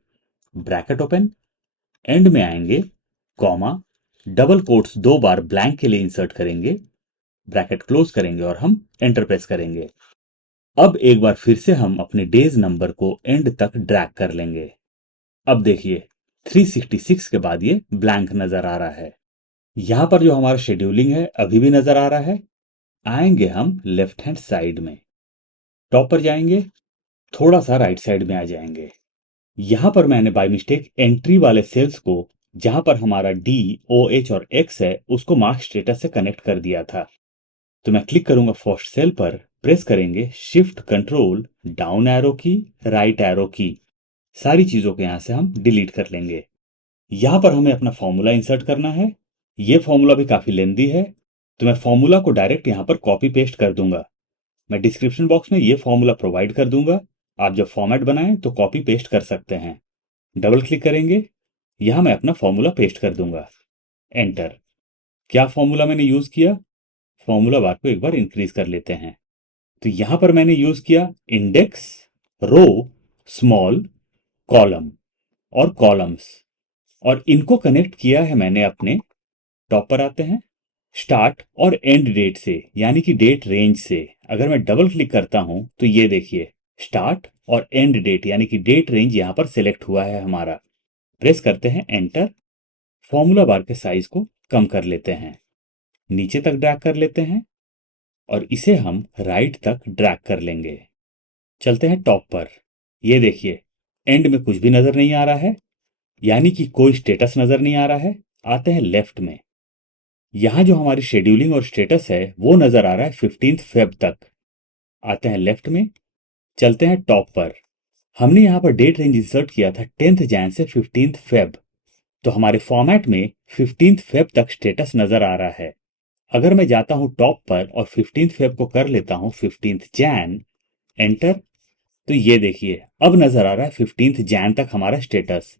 bracket open, and में आएंगे, कॉमा, डबल कोट्स 2 बार ब्लैंक के लिए इंसर्ट करेंगे, ब्रैकेट क्लोज करेंगे और हम एंटर प्रेस करेंगे। अब एक बार फिर से हम अपने डेज नंबर को एंड तक ड्रैग कर लेंगे। अब देखिए 366 के बाद ये ब्लैंक नजर आ रहा है। यहां पर जो हमारा शेड्यूलिंग है अभी भी नजर आ रहा है। आएंगे हम लेफ्ट हैंड साइड में, टॉप पर जाएंगे, थोड़ा सा राइट साइड में आ जाएंगे। यहां पर मैंने बाय मिस्टेक एंट्री वाले सेल्स को, जहां पर हमारा डी, ओ, एच और एक्स है, उसको मार्क स्टेटस से कनेक्ट कर दिया था। तो मैं क्लिक करूंगा फर्स्ट सेल पर, प्रेस करेंगे shift control down arrow key, right arrow की, सारी चीज़ों को यहाँ से हम डिलीट कर लेंगे। यहाँ पर हमें अपना फॉर्मूला इंसर्ट करना है। ये फॉर्मूला भी काफ़ी लेंदी है, तो मैं फॉर्मूला को डायरेक्ट यहाँ पर कॉपी पेस्ट कर दूंगा। मैं डिस्क्रिप्शन बॉक्स में ये फॉर्मूला प्रोवाइड कर दूंगा। आप जब फॉर्मेट बनाएं तो कॉपी पेस्ट कर सकते हैं। डबल क्लिक करेंगे, यहाँ मैं अपना फॉर्मूला पेस्ट कर दूंगा। एंटर। क्या फॉर्मूला मैंने यूज़ किया? फॉर्मूला बार को एक बार इंक्रीज कर लेते हैं। तो यहां पर मैंने यूज किया इंडेक्स, रो, स्मॉल, कॉलम और कॉलम्स, और इनको कनेक्ट किया है मैंने अपने टॉप पर आते हैं स्टार्ट और एंड डेट से, यानी कि डेट रेंज से। अगर मैं डबल क्लिक करता हूं तो ये देखिए स्टार्ट और एंड डेट यानी कि डेट रेंज यहां पर सिलेक्ट हुआ है हमारा। प्रेस करते हैं एंटर। फॉर्मूला बार के साइज को कम कर लेते हैं, नीचे तक ड्रैग कर लेते हैं और इसे हम राइट तक ड्रैग कर लेंगे। चलते हैं टॉप पर। ये देखिए एंड में कुछ भी नजर नहीं आ रहा है, यानी कि कोई स्टेटस नजर नहीं आ रहा है। आते हैं लेफ्ट में। यहां जो हमारी शेड्यूलिंग और स्टेटस है वो नजर आ रहा है 15 फेब तक। आते हैं लेफ्ट में। चलते हैं टॉप पर। हमने यहां पर डेट रेंज इंसर्ट किया था 10th जैन से 15th फेब, तो हमारे फॉर्मेट में 15th फेब तक स्टेटस नजर आ रहा है। अगर मैं जाता हूं टॉप पर और 15th फेब को कर लेता हूं 15th जैन, एंटर, तो ये देखिए अब नजर आ रहा है 15th जैन तक हमारा स्टेटस।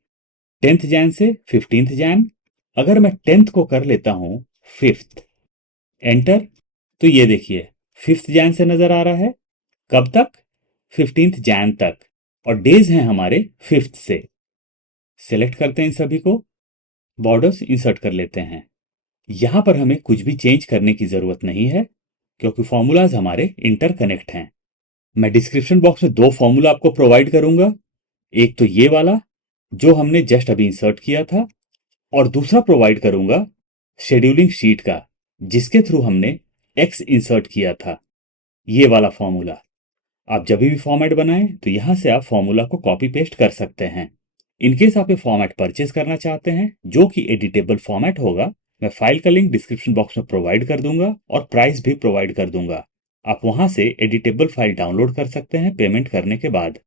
10th जैन से 15th जैन। अगर मैं 10th को कर लेता हूं 5th, एंटर, तो ये देखिए 5th जैन से नजर आ रहा है। कब तक? 15th जैन तक। और डेज हैं हमारे 5th से। सिलेक्ट करते हैं इन सभी को, बॉर्डर्स इंसर्ट कर लेते हैं। यहां पर हमें कुछ भी चेंज करने की जरूरत नहीं है, क्योंकि फॉर्मूलाज हमारे इंटरकनेक्ट हैं। मैं डिस्क्रिप्शन बॉक्स में दो फॉर्मूला आपको प्रोवाइड करूंगा। एक तो ये वाला जो हमने जस्ट अभी इंसर्ट किया था, और दूसरा प्रोवाइड करूंगा शेड्यूलिंग शीट का, जिसके थ्रू हमने एक्स इंसर्ट किया था। ये वाला फॉर्मूला आप जब भी फॉर्मेट बनाएं तो यहां से आप फॉर्मूला को कॉपी पेस्ट कर सकते हैं। इनकेस आप ये फॉर्मेट परचेज करना चाहते हैं जो कि एडिटेबल फॉर्मेट होगा, मैं फाइल का लिंक डिस्क्रिप्शन बॉक्स में प्रोवाइड कर दूंगा और प्राइस भी प्रोवाइड कर दूंगा। आप वहां से एडिटेबल फाइल डाउनलोड कर सकते हैं पेमेंट करने के बाद।